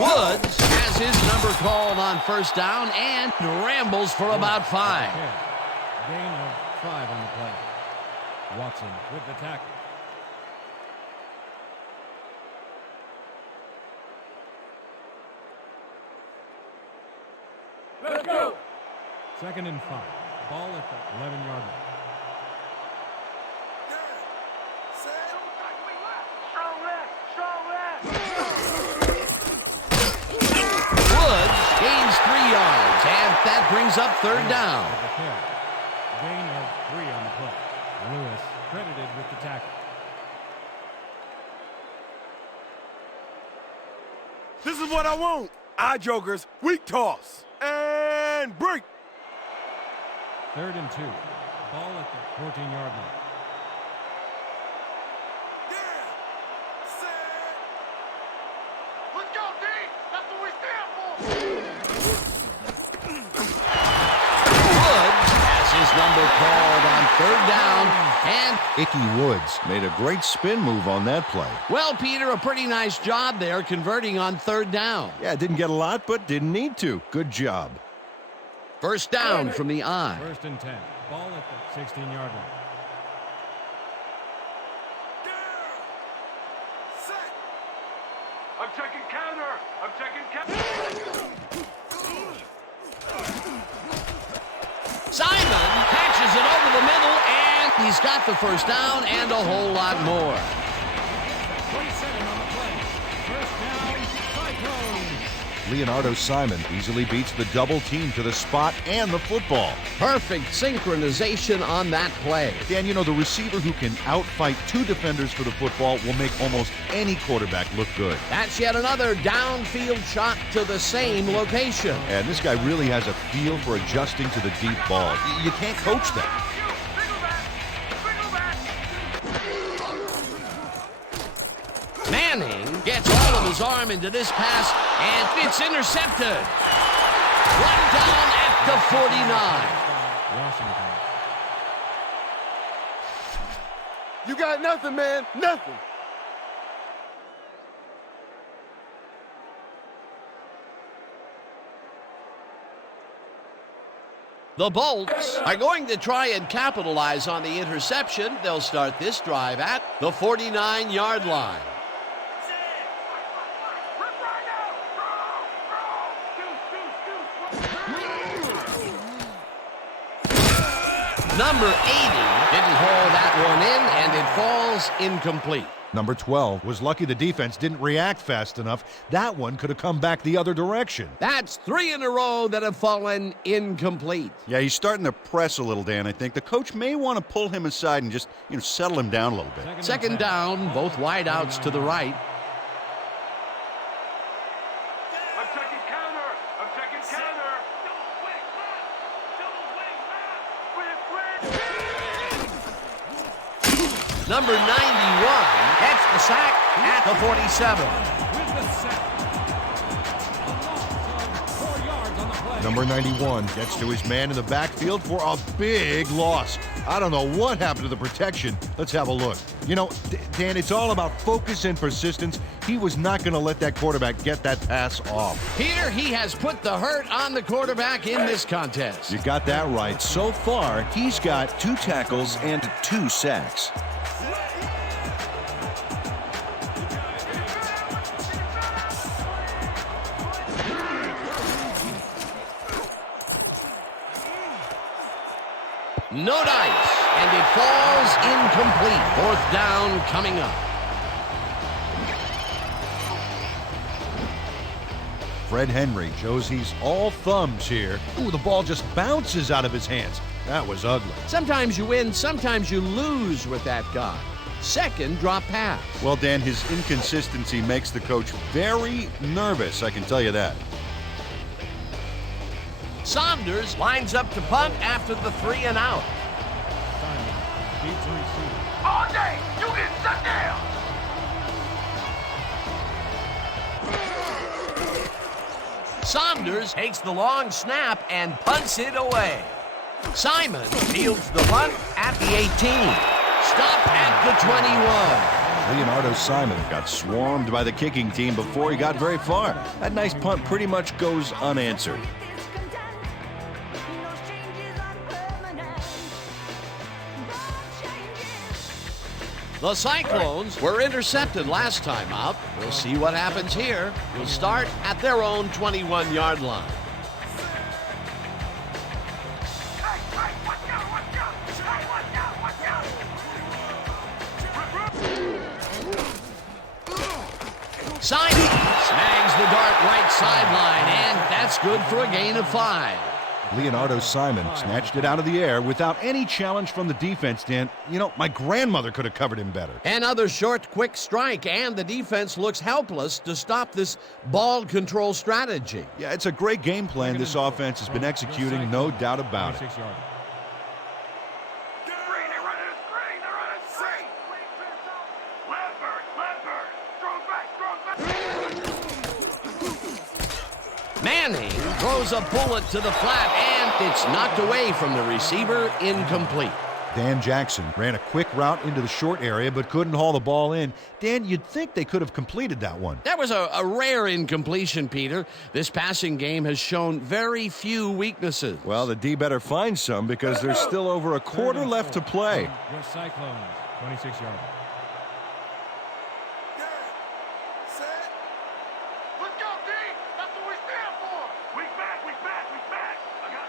Woods has his number called on first down and rambles for about 5. Gain of 5 on the play. Watson with the tackle. Let's go. Second and 5. Ball at the 11-yard line. Woods gains 3 yards, and that brings up third down. Gain of 3 on the play. Lewis credited with the tackle. This is what I want. Eye jokers, weak toss. And break. Third and 2. Ball at the 14-yard line. Let's go, D. That's what we stand for. Woods has his number called on third down, and Icky Woods Made a great spin move on that play. well, Peter, a pretty nice job there converting on third down. Yeah, didn't get a lot, but didn't need to. Good job. First down from the I. First and 10. Ball at the 16-yard line. I'm checking counter. I'm checking counter. Simon patches it over the middle, and he's got the first down and a whole lot more. 27 on the play. First down, Cyclones. Leonardo Simon easily beats the double team to the spot and the football. Perfect synchronization on that play. Dan, you know, the receiver who can outfight two defenders for the football will make almost any quarterback look good. That's yet another downfield shot to the same location. And this guy really has a feel for adjusting to the deep ball. You can't coach that. Manning gets all of his arm into this pass, and it's intercepted. One down at the 49. Washington. You got nothing, man. Nothing. The Bolts are going to try and capitalize on the interception. They'll start this drive at the 49-yard line. Number 80 didn't haul that one in, and it falls incomplete. Number 12 was lucky the defense didn't react fast enough. That one could have come back the other direction. That's 3 in a row that have fallen incomplete. Yeah, he's starting to press a little, Dan. I think the coach may want to pull him aside and just, settle him down a little bit. Second down, both wideouts to the right. I'm checking counter. I'm checking counter. Number 91 gets the sack at the 47. With the sack. A loss of 4 yards on the play. Number 91 gets to his man in the backfield for a big loss. I don't know what happened to the protection. Let's have a look. You know, Dan, it's all about focus and persistence. He was not going to let that quarterback get that pass off. Peter, he has put the hurt on the quarterback in this contest. You got that right. So far, he's got 2 tackles and 2 sacks. No dice, and it falls incomplete. 4th down coming up. Fred Henry shows he's all thumbs here. Ooh, the ball just bounces out of his hands. That was ugly. Sometimes you win, sometimes you lose with that guy. Second drop pass. Well, Dan, his inconsistency makes the coach very nervous, I can tell you that. Saunders lines up to punt after the 3 and out. Simon beats the receiver. All day, you get shut down. Saunders takes the long snap and punts it away. Simon fields the punt at the 18. Stop at the 21. Leonardo Simon Got swarmed by the kicking team before he got very far. That nice punt pretty much goes unanswered. The Cyclones were intercepted last time out. We'll see what happens here. We'll start at their own 21-yard line. Hey, watch out, watch out. Hey, watch out, watch out. Simon snags the dart right sideline, and that's good for a gain of 5. Leonardo Simon snatched it out of the air without any challenge from the defense, Dan. You know, my grandmother could have covered him better. Another short, quick strike, and the defense looks helpless to stop this ball control strategy. Yeah, it's a great game plan this offense has been executing, no doubt about it. 26-yard. Screen, they're running a screen, they're running a screen. Leopard, strong back. Manning throws a bullet to the flat, and it's knocked away from the receiver, incomplete. Dan Jackson ran a quick route into the short area but couldn't haul the ball in. Dan, you'd think they could have completed that one. That was a rare incompletion, Peter. This passing game has shown very few weaknesses. Well, the D better find some because there's still over a quarter left to play. Your Cyclones, 26-yard. Let's go, D. That's what we stand for. Weak back, weak back, weak back. I got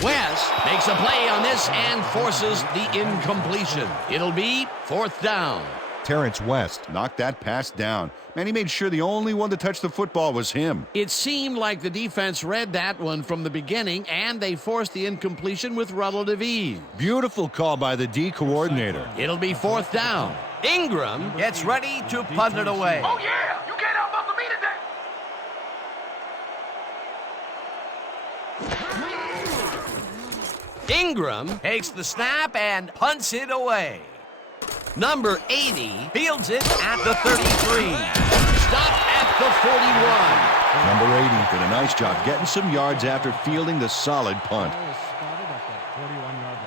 2. West makes a play on this and forces the incompletion. It'll be 4th down. Terrence West knocked that pass down. Man, he made sure the only one to touch the football was him. It seemed like the defense read that one from the beginning, and they forced the incompletion with relative ease. Beautiful call by the D coordinator. It'll be 4th down. Ingram gets ready to punt it away. Oh, yeah! You can't outmuscle me today! Ingram takes the snap and punts it away. Number 80 fields it at the 33. Stopped at the 41. Number 80 did a nice job getting some yards after fielding the solid punt. Ball is spotted at the 41-yard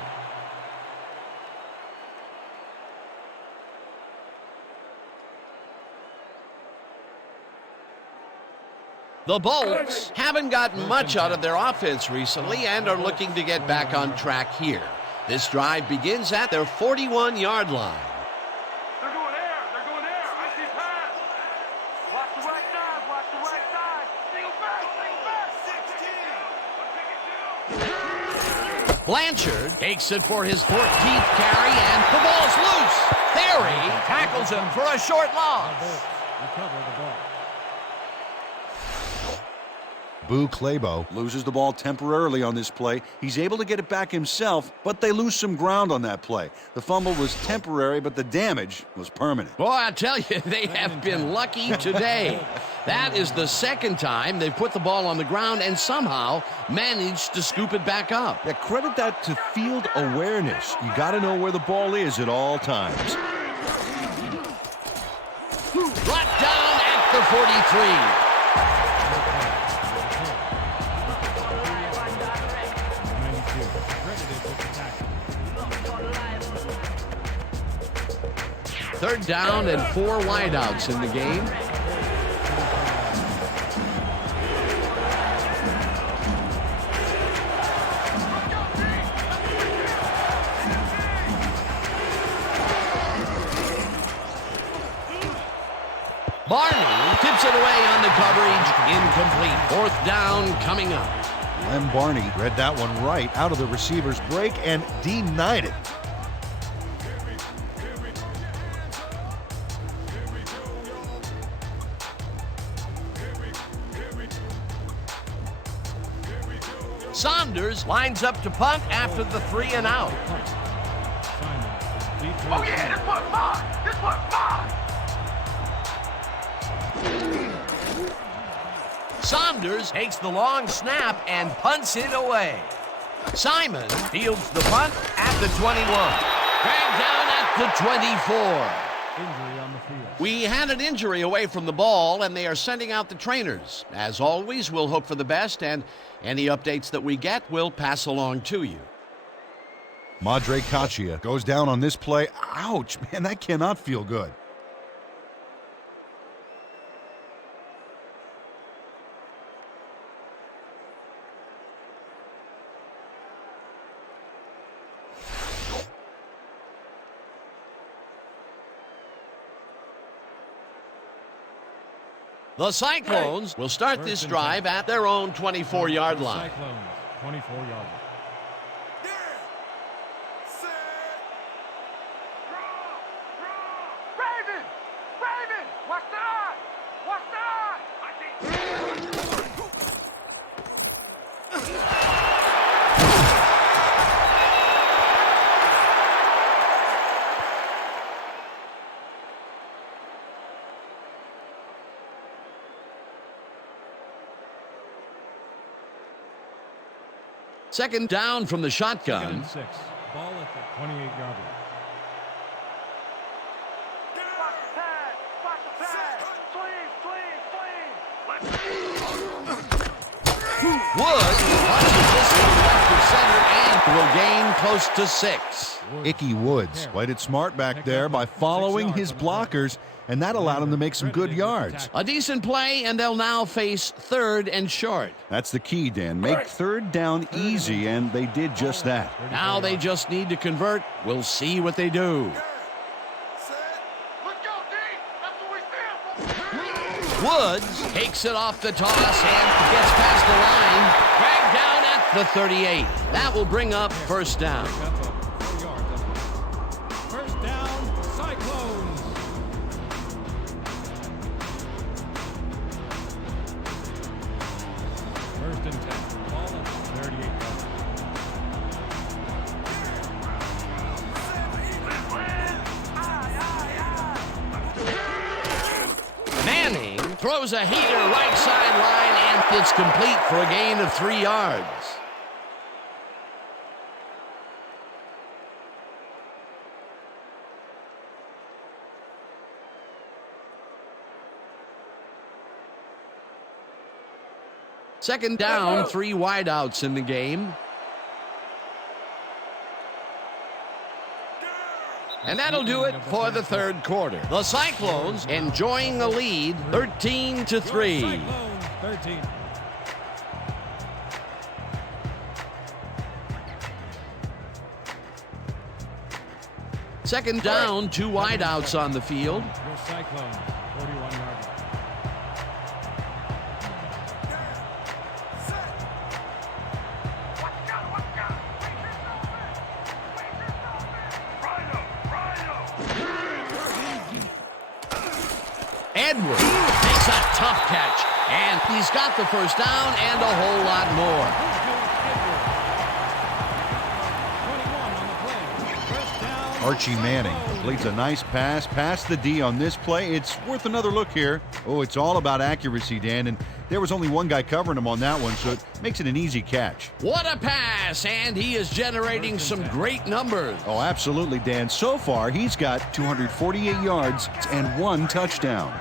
line. The Bolts haven't gotten much out of their offense recently and are looking to get back on track here. This drive begins at their 41-yard line. They're going there! They're going there! I see pass! Watch the right side! Watch the right side! Single back! Single back! 16! Blanchard takes it for his 14th carry, and the ball's loose. Theory tackles him for a short loss. Recover the ball. Boo Clabo Loses the ball temporarily on this play. He's able to get it back himself, but they lose some ground on that play. The fumble was temporary, but the damage was permanent. Boy, I tell you, they have been lucky today. That is the second time they've put the ball on the ground and somehow managed to scoop it back up. Yeah, credit that to field awareness. You got to know where the ball is at all times. Brought down at the 43. 3rd down and 4 wideouts in the game. Barney tips it away on the coverage. Incomplete. 4th down coming up. Lem Barney read that one right out of the receiver's break and denied it. Saunders lines up to punt after the 3 and out. Oh, yeah! This one's mine! This one's mine! Saunders takes the long snap and punts it away. Simon fields the punt at the 21. Dragged down at the 24. Injury on the field. We had an injury away from the ball, and they are sending out the trainers. As always, we'll hope for the best, and any updates that we get, we'll pass along to you. Madre Caccia goes down on this play. Ouch, man, that cannot feel good. The Cyclones will start this drive at their own 24-yard line. Cyclones, 24-yard line. Raven! Raven! Watch the eye! Watch the eye! Second down from the 2nd shotgun. and 6. Ball at the 28-yard line. Watch the pass! Watch the pass! Swing! Woods punches this one left of center and will gain close to 6. Icky Woods played it smart back there by following his blockers, and that allowed him to make some good yards. A decent play, and they'll now face 3rd and short. That's the key, Dan. Make 3rd down easy, and they did just that. Now they just need to convert. We'll see what they do. Let's go, D! That's what we stand for! Woods takes it off the toss and gets past the line. Dragged down at the 38. That will bring up 1st down. Pick up 4 yards. 1st down, Cyclones. First and 10. Ball at the 38-yard line. Manning throws a heater right sideline, and it's complete for a gain of 3 yards. Second down, 3 wideouts in the game. And that'll do it for the third quarter. The Cyclones enjoying the lead, 13-3. Cyclones, 13. Second down, 2 wideouts on the field. Your Cyclones, 41 yards. Edwards makes a tough catch, and he's got the first down and a whole lot more. 21 on the play. First down. Archie Manning completes a nice pass past the D on this play. It's worth another look here. Oh, it's all about accuracy, Dan, and there was only one guy covering him on that one, so it makes it an easy catch. What a pass, and he is generating some great numbers. Oh, absolutely, Dan. So far, he's got 248 yards and 1 touchdown.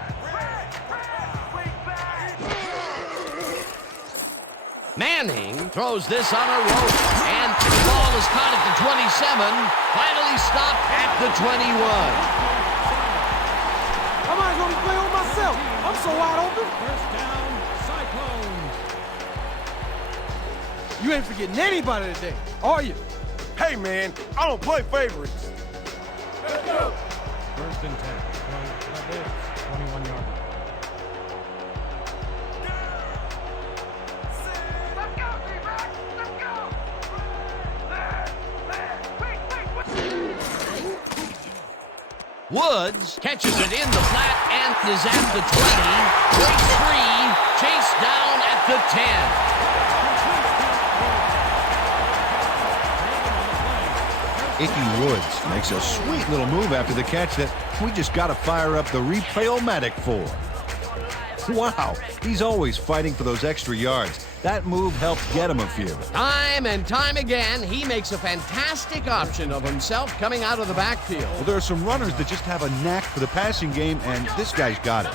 Manning throws this on a rope, and the ball is caught at the 27, finally stopped at the 21. I might as well be playing with myself. I'm so wide open. First down, Cyclones. You ain't forgetting anybody today, are you? Hey, man, I don't play favorites. Let's go. First and 10. From the Bills, 21 yards. Woods catches it in the flat and is at the 20, breaks free, chased down at the 10. Icky Woods makes a sweet little move after the catch that we just got to fire up the replay-o-matic for. Wow, he's always fighting for those extra yards. That move helped get him a few. Time and time again, he makes a fantastic option of himself coming out of the backfield. Well, there are some runners that just have a knack for the passing game, and this guy's got it.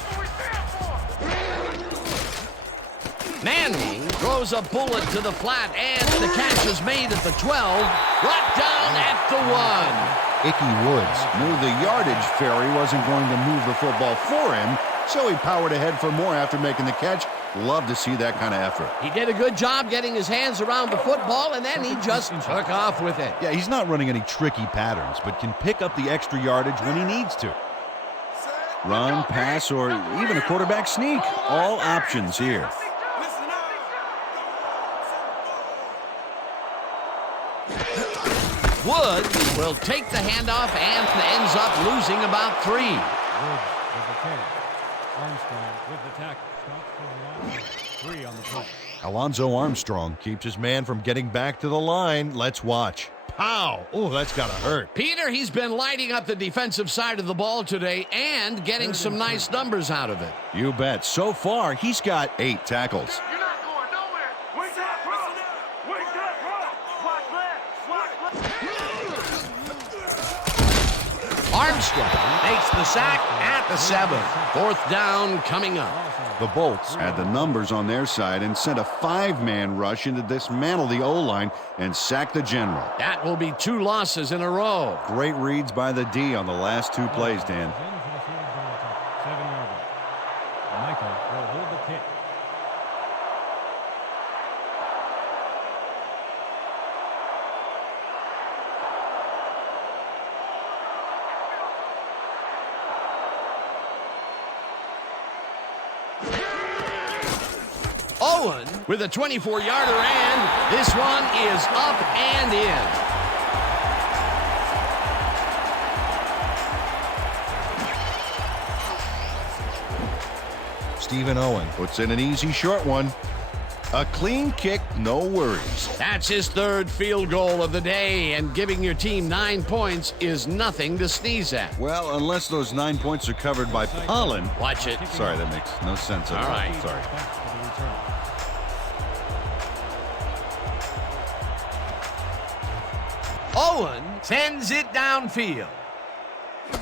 Manning throws a bullet to the flat, and the catch is made at the 12, brought down at the 1. Icky Woods knew the yardage fairy wasn't going to move the football for him, so he powered ahead for more after making the catch. Love to see that kind of effort. He did a good job getting his hands around the football, and then he just took off with it. Yeah, he's not running any tricky patterns, but can pick up the extra yardage when he needs to. Run, pass, or even a quarterback sneak. All options here. Woods will take the handoff and ends up losing about 3. Woods with the carry. Armstrong with the tackle. Stops for a loss of 3 on the play. Alonzo Armstrong keeps his man from getting back to the line. Let's watch. Pow! Oh, that's gotta hurt. Peter, he's been lighting up the defensive side of the ball today and getting some nice numbers out of it. You bet. So far, he's got 8 tackles. You're not going nowhere. Wake up, bro. Wake up, bro. Watch left. Armstrong makes the sack at the 7. 4th down coming up. The Bolts had the numbers on their side and sent a 5-man rush in to dismantle the O-line and sack the general. That will be 2 losses in a row. Great reads by the D on the last 2 plays, Dan. 7-yarder. Michael will hold the kick. Owen with a 24-yarder, and this one is up and in. Stephen Owen puts in an easy short one. A clean kick, no worries. That's his third field goal of the day, and giving your team 9 points is nothing to sneeze at. Well, unless those 9 points are covered by pollen. Watch it. Sorry, that makes no sense at all. All right. Sorry. Owen sends it downfield.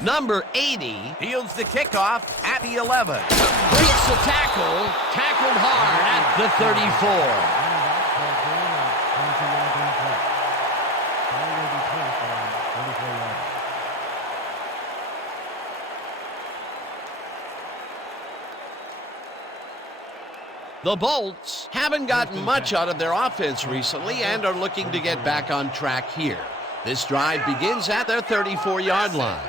Number 80 fields the kickoff at the 11. Breaks the tackle, tackled hard at the 34. The Bolts haven't gotten much out of their offense recently and are looking to get back on track here. This drive begins at their 34-yard line.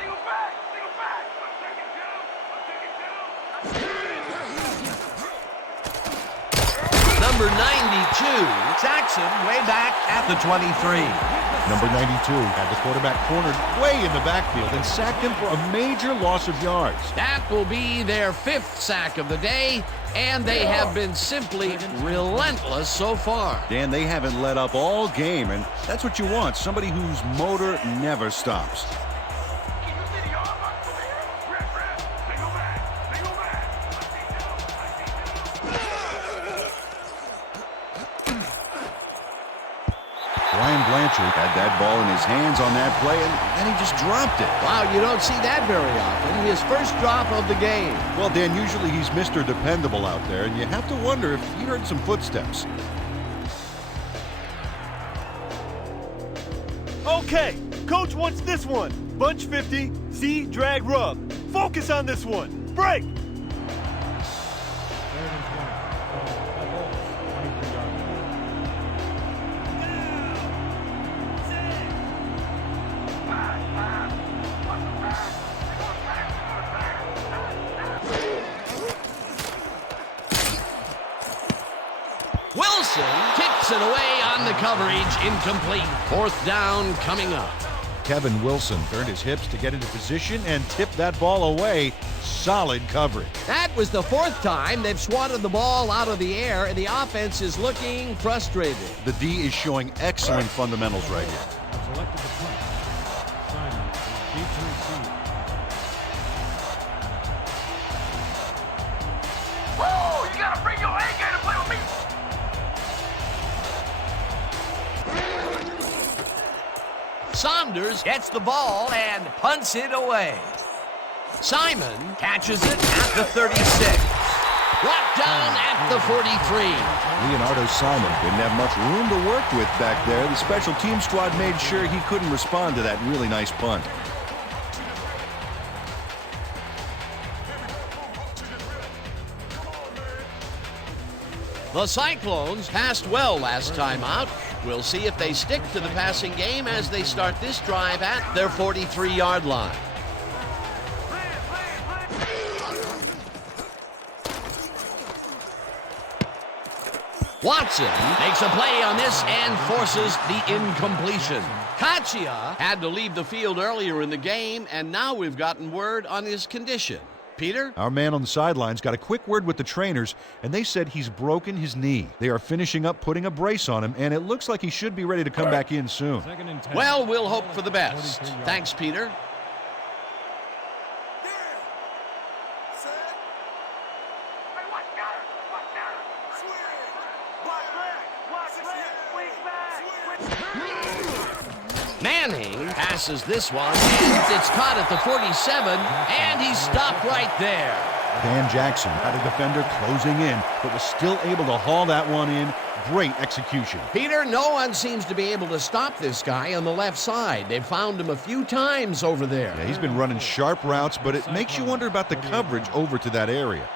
Number 92 sacks him way back at the 23. Number 92 had the quarterback cornered way in the backfield and sacked him for a major loss of yards. That will be their 5th sack of the day, and they have been simply relentless so far. Dan, they haven't let up all game, and that's what you want, somebody whose motor never stops. Ryan Blanchard had that ball in his hands on that play, and then he just dropped it. Wow, you don't see that very often. His first drop of the game. Well, Dan, usually he's Mr. Dependable out there, and you have to wonder if he heard some footsteps. Okay, coach wants this one. Bunch 50, Z drag rub. Focus on this one. Break. Wilson kicks it away on the coverage, incomplete. 4th down coming up. Kevin Wilson turned his hips to get into position and tipped that ball away. Solid coverage. That was the 4th time they've swatted the ball out of the air, and the offense is looking frustrated. The D is showing excellent fundamentals right here. Selected the punt. Simon is deep to receive. Woo! You gotta bring your A game to play with me. Saunders gets the ball and punts it away. Simon catches it at the 36. Brought down at the 43. Leonardo Simon Didn't have much room to work with back there. The special team squad made sure he couldn't respond to that really nice punt. The Cyclones passed well last time out. We'll see if they stick to the passing game as they start this drive at their 43-yard line. Watson makes a play on this and forces the incompletion. Kachia had to leave the field earlier in the game, and now we've gotten word on his condition. Peter? Our man on the sidelines got a quick word with the trainers, and they said he's broken his knee. They are finishing up putting a brace on him, and it looks like he should be ready to come back in soon. Well, we'll hope for the best. Thanks, Peter. Manning passes this one, and it's caught at the 47, and he's stopped right there. Dan Jackson had a defender closing in, but was still able to haul that one in. Great execution. Peter, no one seems to be able to stop this guy on the left side. They've found him a few times over there. Yeah, he's been running sharp routes, but it makes you wonder about the coverage over to that area.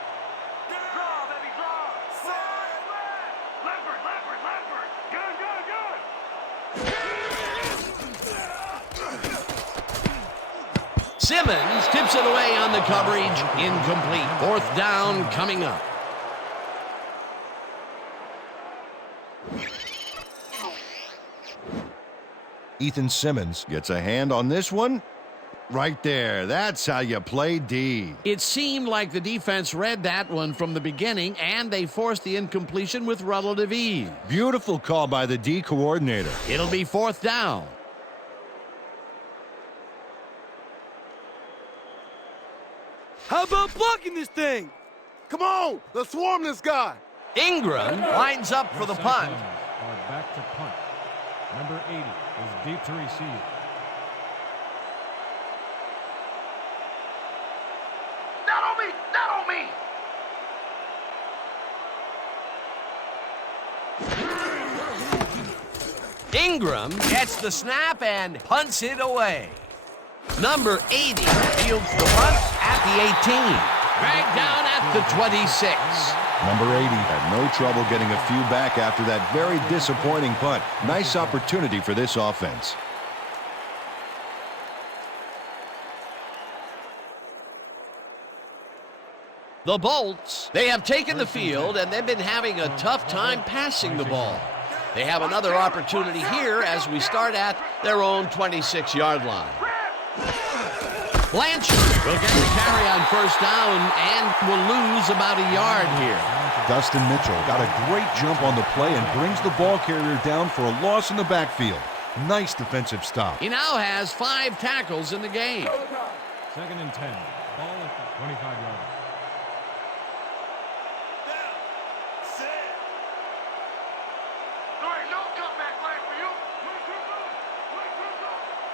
Simmons tips it away on the coverage. Incomplete. 4th down coming up. Ethan Simmons Gets a hand on this one. Right there. That's how you play D. It seemed like the defense read that one from the beginning, and they forced the incompletion with relative ease. Beautiful call by the D coordinator. It'll be 4th down. How about blocking this thing? Come on, let's swarm this guy. Ingram lines up for the punt. Cyclones are back to punt. Number 80 is deep to receive. Not on me! Not on me! Ingram gets the snap and punts it away. Number 80 fields the punt at the 18. Dragged down at the 26. Number 80 had no trouble getting a few back after that very disappointing punt. Nice opportunity for this offense. The Bolts, they have taken the field, and they've been having a tough time passing the ball. They have another opportunity here as we start at their own 26-yard line. Blanchard will get the carry on 1st down and will lose about a yard here. Dustin Mitchell got a great jump on the play and brings the ball carrier down for a loss in the backfield. Nice defensive stop. He now has 5 tackles in the game. 2nd and 10. Ball at the 25-yard line. There ain't no comeback line for you.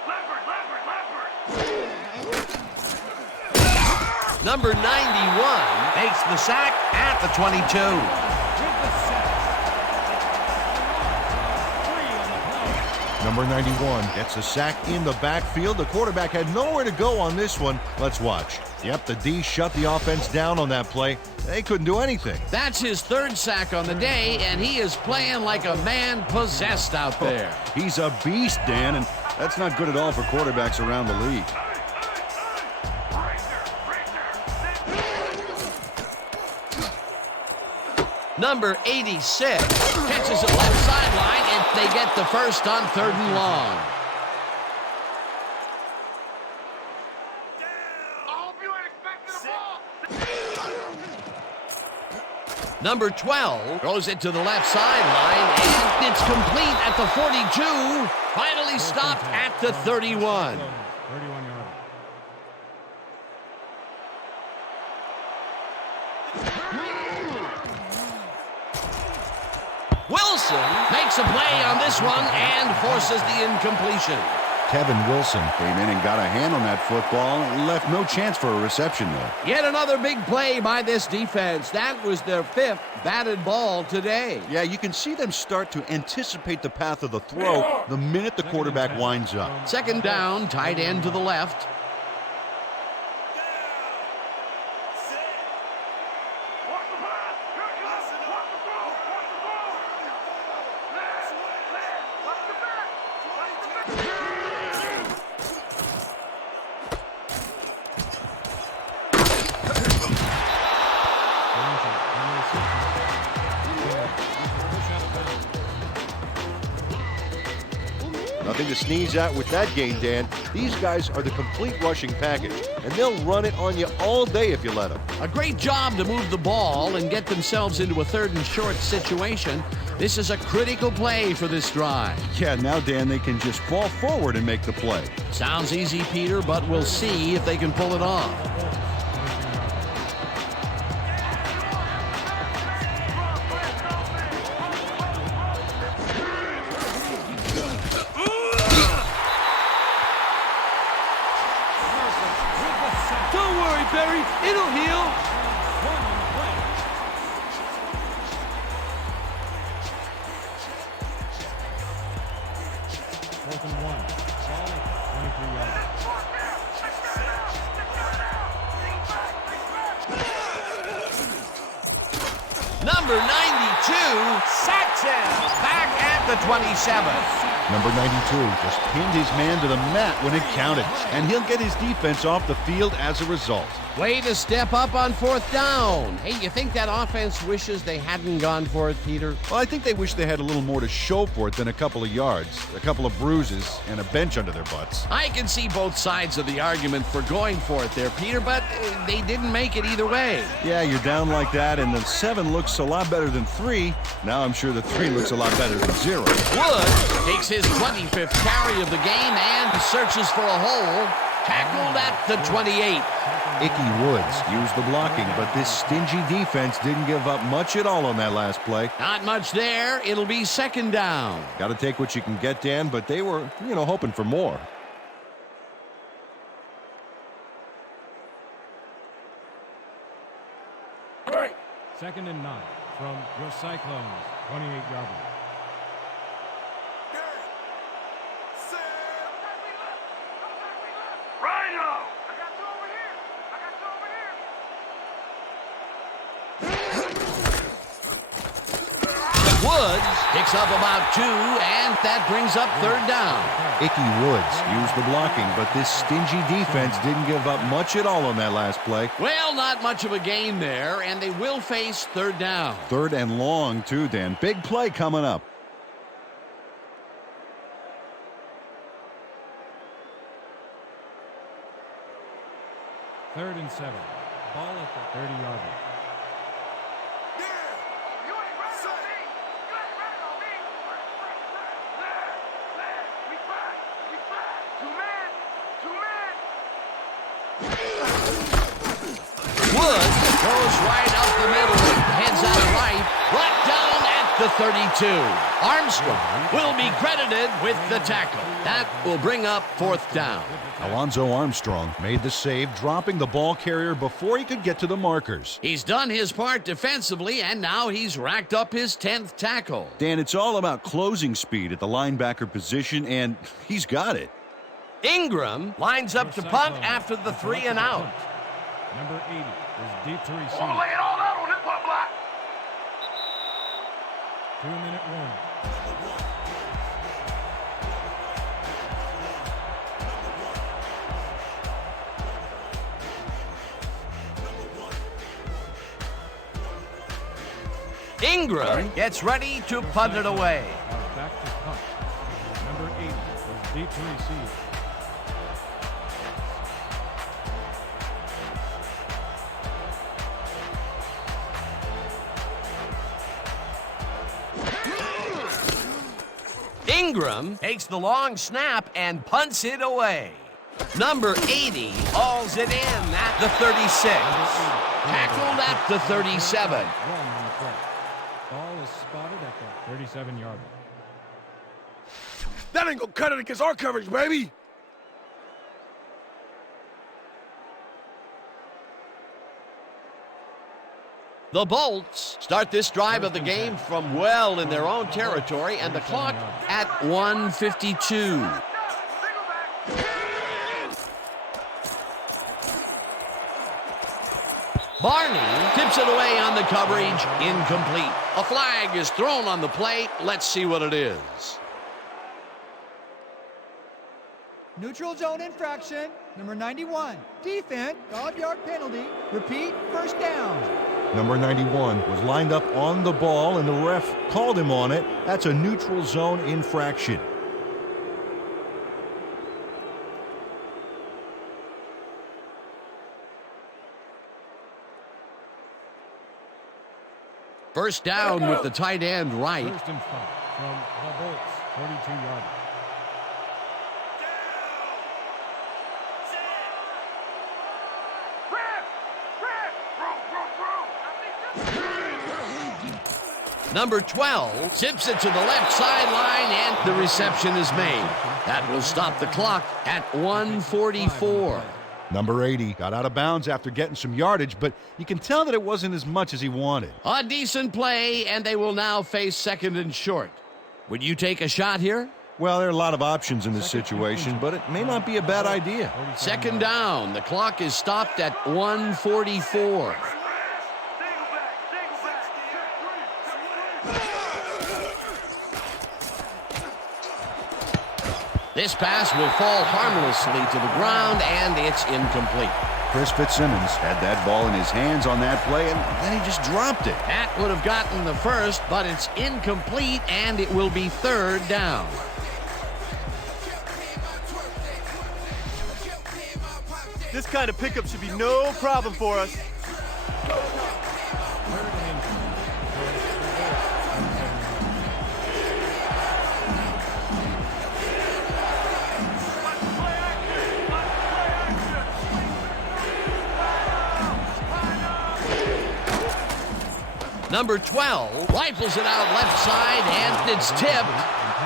Leopard, leopard, leopard. Number 91 makes the sack at the 22. Number 91 gets a sack in the backfield. The quarterback had nowhere to go on this one. Let's watch. Yep, the D shut the offense down on that play. They couldn't do anything. That's his 3rd sack on the day, and he is playing like a man possessed out there. He's a beast, Dan, and that's not good at all for quarterbacks around the league. Number 86 catches it left sideline, and they get the first on 3rd and long. I hope you ain't expecting the ball. Number 12 throws it to the left sideline, and it's complete at the 42. Finally stopped at the 31. 31-yard. Wilson makes a play on this one and forces the incompletion. Kevin Wilson Came in and got a hand on that football. Left no chance for a reception there. Yet another big play by this defense. That was their 5th batted ball today. Yeah, you can see them start to anticipate the path of the throw the minute the quarterback winds up. 2nd down, tight end to the left. Watch the pass. Here it comes. Watch the throw. Watch the throw. Watch the back. Watch the back. Nothing to sneeze at with that game, Dan. These guys are the complete rushing package, and they'll run it on you all day if you let them. A great job to move the ball and get themselves into a 3rd and short situation. This is a critical play for this drive. Yeah, now, Dan, they can just fall forward and make the play. Sounds easy, Peter, but we'll see if they can pull it off. Don't worry, Barry. It'll heal. Fourth and 1. Ball at 23-yard. Number 92 sacks him back at the 27. Number 92 just pinned his man to the mat when it counted, and he'll get his defense off the field as a result. Way to step up on 4th down. Hey, you think that offense wishes they hadn't gone for it, Peter? Well, I think they wish they had a little more to show for it than a couple of yards, a couple of bruises, and a bench under their butts. I can see both sides of the argument for going for it there, Peter, but they didn't make it either way. Yeah, you're down like that, and the 7 looks a lot better than 3. Now I'm sure the 3 looks a lot better than 0. Woods takes his 25th carry of the game and searches for a hole. Tackled at the 28. Icky Woods used the blocking, but this stingy defense didn't give up much at all on that last play. Not much there. It'll be 2nd down. Got to take what you can get, Dan, but they were, hoping for more. Second and 9 from your Cyclones, 28-yard line. Woods picks up about 2, and that brings up 3rd down. Icky Woods used the blocking, but this stingy defense didn't give up much at all on that last play. Well, not much of a gain there, and they will face 3rd down. 3rd and long, too, Dan. Big play coming up. Third and 7. Ball at the 30-yard line. Woods goes right up the middle and heads out right. Brought down at the 32. Armstrong will be credited with the tackle. That will bring up 4th down. Alonzo Armstrong made the save, dropping the ball carrier before he could get to the markers. He's done his part defensively, and now he's racked up his 10th tackle. Dan, it's all about closing speed at the linebacker position, and he's got it. Ingram lines up to punt after the 3 and out. Number 80 is deep to receive. Lay it all out on this punt block. 2-minute warning. Ingram gets ready to punt it away. Back to punt. Number 80 is deep to receive. Ingram takes the long snap and punts it away. Number 80 hauls it in at the 36. Tackled at the 37. Ball is spotted at the 37-yard line. That ain't gonna cut it against our coverage, baby. The Bolts start this drive of the game from well in their own territory, and the clock at 1:52. Barney tips it away on the coverage, incomplete. A flag is thrown on the play. Let's see what it is. Neutral zone infraction, number 91. Defense, 5-yard penalty. Repeat, 1st down. Number 91 was lined up on the ball, and the ref called him on it. That's a neutral zone infraction. First down with the tight end right. 1st and 5 from the Bolts, 42-yard line. Number 12 tips it to the left sideline, and the reception is made. That will stop the clock at 1:44. Number 80 got out of bounds after getting some yardage, but you can tell that it wasn't as much as he wanted. A decent play, and they will now face 2nd and short. Would you take a shot here? Well, there are a lot of options in this situation, but it may not be a bad idea. 2nd down. The clock is stopped at 1:44. This pass will fall harmlessly to the ground, and it's incomplete. Chris Fitzsimmons had that ball in his hands on that play, and then he just dropped it. That would have gotten the first, but it's incomplete, and it will be third down. This kind of pickup should be no problem for us. Number 12 rifles it out left side, and it's tipped.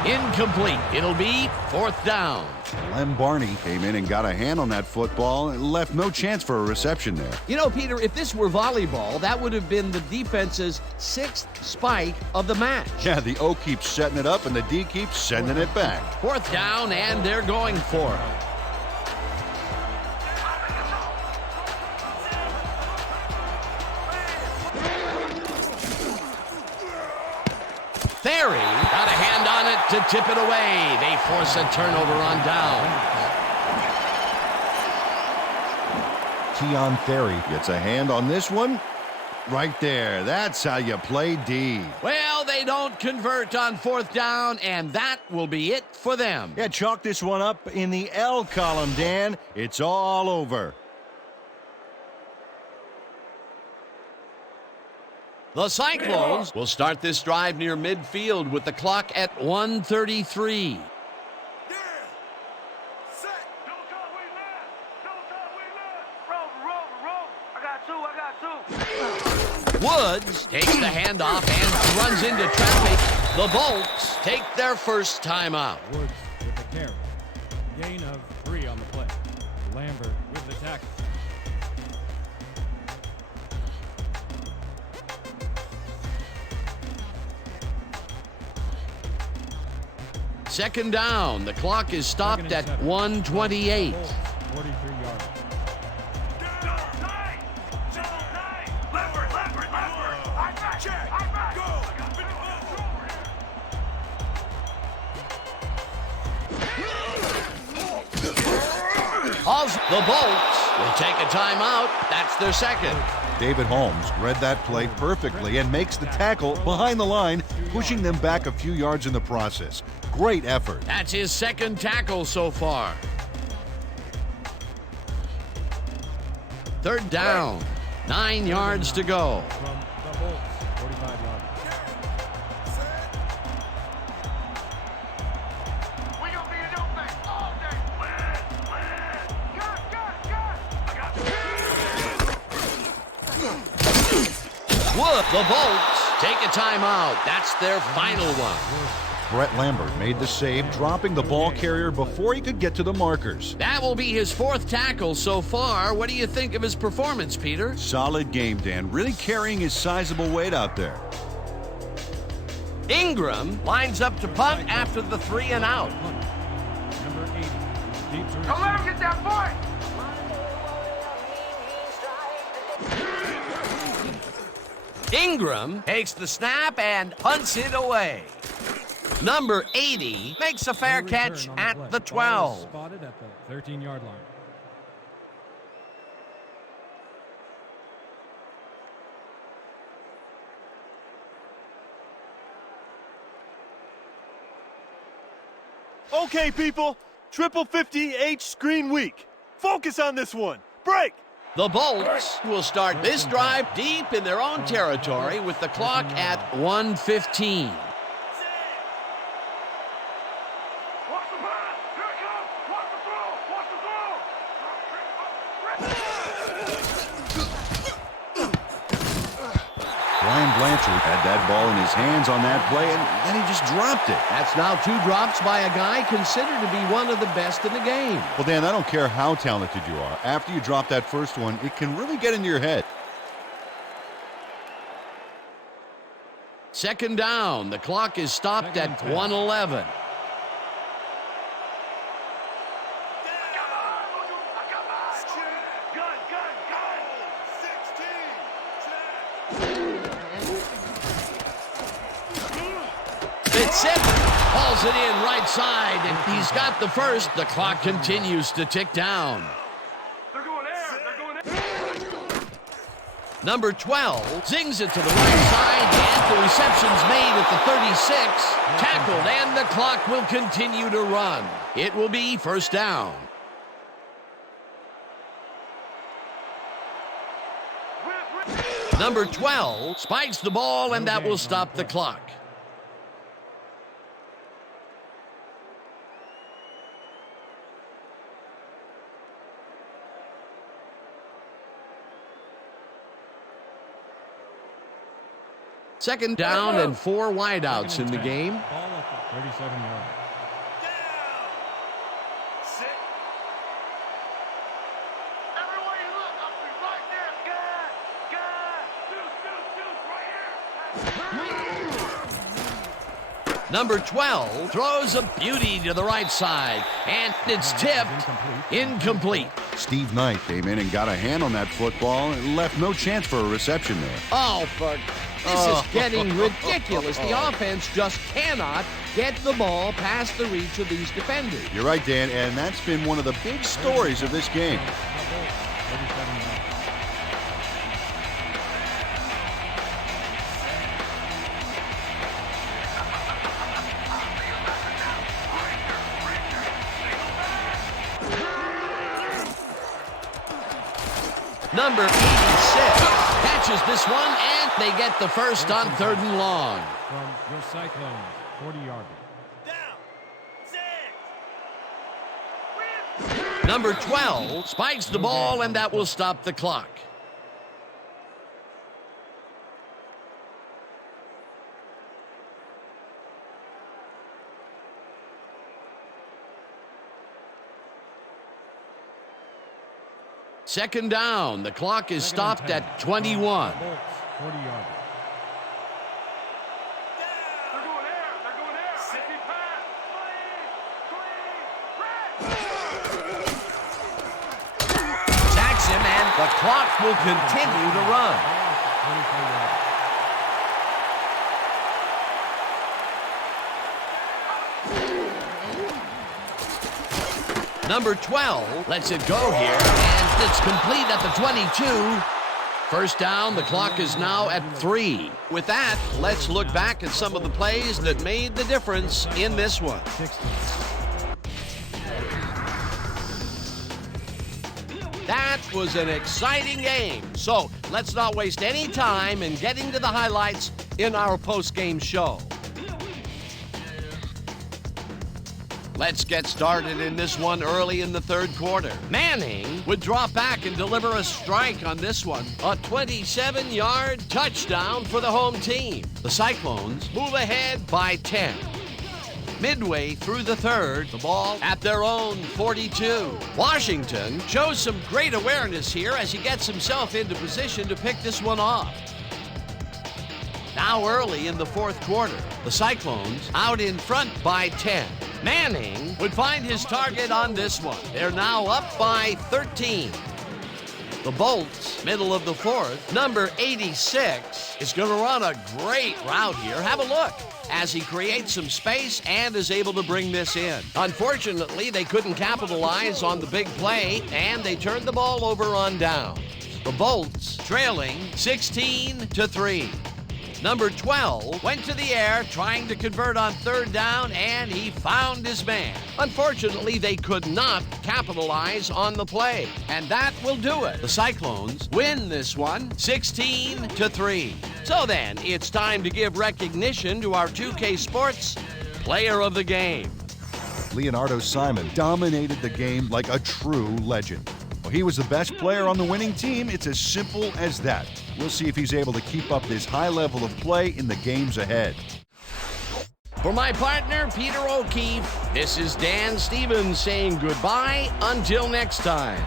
Incomplete. It'll be fourth down. Lem Barney came in and got a hand on that football and left no chance for a reception there. You know, Peter, if this were volleyball, that would have been the defense's 6th spike of the match. Yeah, the O keeps setting it up, and the D keeps sending it back. Fourth down, and they're going for it. Theory got a hand on it to tip it away. They force a turnover on down. Keon Theory gets a hand on this one. Right there. That's how you play D. Well, they don't convert on fourth down, and that will be it for them. Yeah, chalk this one up in the L column, Dan. It's all over. The Cyclones will start this drive near midfield with the clock at 1:33. Woods takes the handoff and runs into traffic. The Bolts take their first timeout. Woods with the carry. Gain of 3 on the play. Lambert with the tackle. Second down. The clock is stopped at 1:28. 43 yards. The Bolts will take a timeout. That's their second. David Holmes read that play perfectly and makes the tackle behind the line, pushing them back a few yards in the process. Great effort. That's his second tackle so far. Third down. 9 yards to go. From the Bolts, 45 yards. The Bolts take a timeout. That's their final one. Brett Lambert made the save, dropping the ball carrier before he could get to the markers. That will be his 4th tackle so far. What do you think of his performance, Peter? Solid game, Dan. Really carrying his sizable weight out there. Ingram lines up to punt after the 3 and out. Number 80. Deep to Don't let him get that point. Ingram takes the snap and punts it away. Number 80 makes a fair catch at the 12. Spotted at the 13-yard line. Okay, people. Triple 50H screen week. Focus on this one. Break. The Bolts will start this drive deep in their own territory with the clock at 1:15. Watch the pass. Here it comes. Watch the throw. Watch the throw. Brian Blanchard had that ball in his hands on that play, and then he just dropped it. That's now 2 drops by a guy considered to be one of the best in the game. Well, Dan, I don't care how talented you are. After you drop that first one, it can really get into your head. Second down. The clock is stopped at 1:11. Fitzsimmons Hauls it in right side, and he's got the first. The clock continues to tick down. They're going there. They're going there. Number 12 zings it to the right side, and the reception's made at the 36. Tackled, and the clock will continue to run. It will be first down. Number 12 spikes the ball, and that will stop the clock. Second down and 4 wideouts in the game. Ball at the 37 yard. Down. Sit. Everywhere you look, I'll be right there. Good. Right here. Number 12 throws a beauty to the right side, and it's tipped. Incomplete. Steve Knight came in and got a hand on that football and left no chance for a reception there. Oh, this is getting ridiculous. The offense just cannot get the ball past the reach of these defenders. You're right, Dan, and that's been one of the big stories of this game. 37 yards. Number 86 catches this one, and they get the first on 3rd and long. From your Cyclones, 40-yarder. Down. Sit. Number 12 spikes the ball, and that will stop the clock. Second down. The clock is stopped at 21. Bolts, 40-yarder. They're going there. They're going there. I see pass. Clean. Sacks him, and the clock will continue to run. 24-yarder. Number 12 lets it go here, and it's complete at the 22. First down, the clock is now at 3. With that, let's look back at some of the plays that made the difference in this one. 16. That was an exciting game. So let's not waste any time in getting to the highlights in our post-game show. Let's get started in this one early in the 3rd quarter. Manning would drop back and deliver a strike on this one. A 27-yard touchdown for the home team. The Cyclones move ahead by 10. Midway through the 3rd, the ball at their own 42. Washington shows some great awareness here as he gets himself into position to pick this one off. Now early in the 4th quarter, the Cyclones out in front by 10. Manning would find his target on this one. They're now up by 13. The Bolts, middle of the 4th, number 86, is going to run a great route here. Have a look as he creates some space and is able to bring this in. Unfortunately, they couldn't capitalize on the big play, and they turned the ball over on down. The Bolts trailing 16-3. Number 12 went to the air trying to convert on 3rd down, and he found his man. Unfortunately, they could not capitalize on the play, and that will do it. The Cyclones win this one 16-3. So then, it's time to give recognition to our 2K Sports Player of the Game. Leonardo Simon dominated the game like a true legend. Well, he was the best player on the winning team. It's as simple as that. We'll see if he's able to keep up this high level of play in the games ahead. For my partner, Peter O'Keefe, this is Dan Stevens saying goodbye until next time.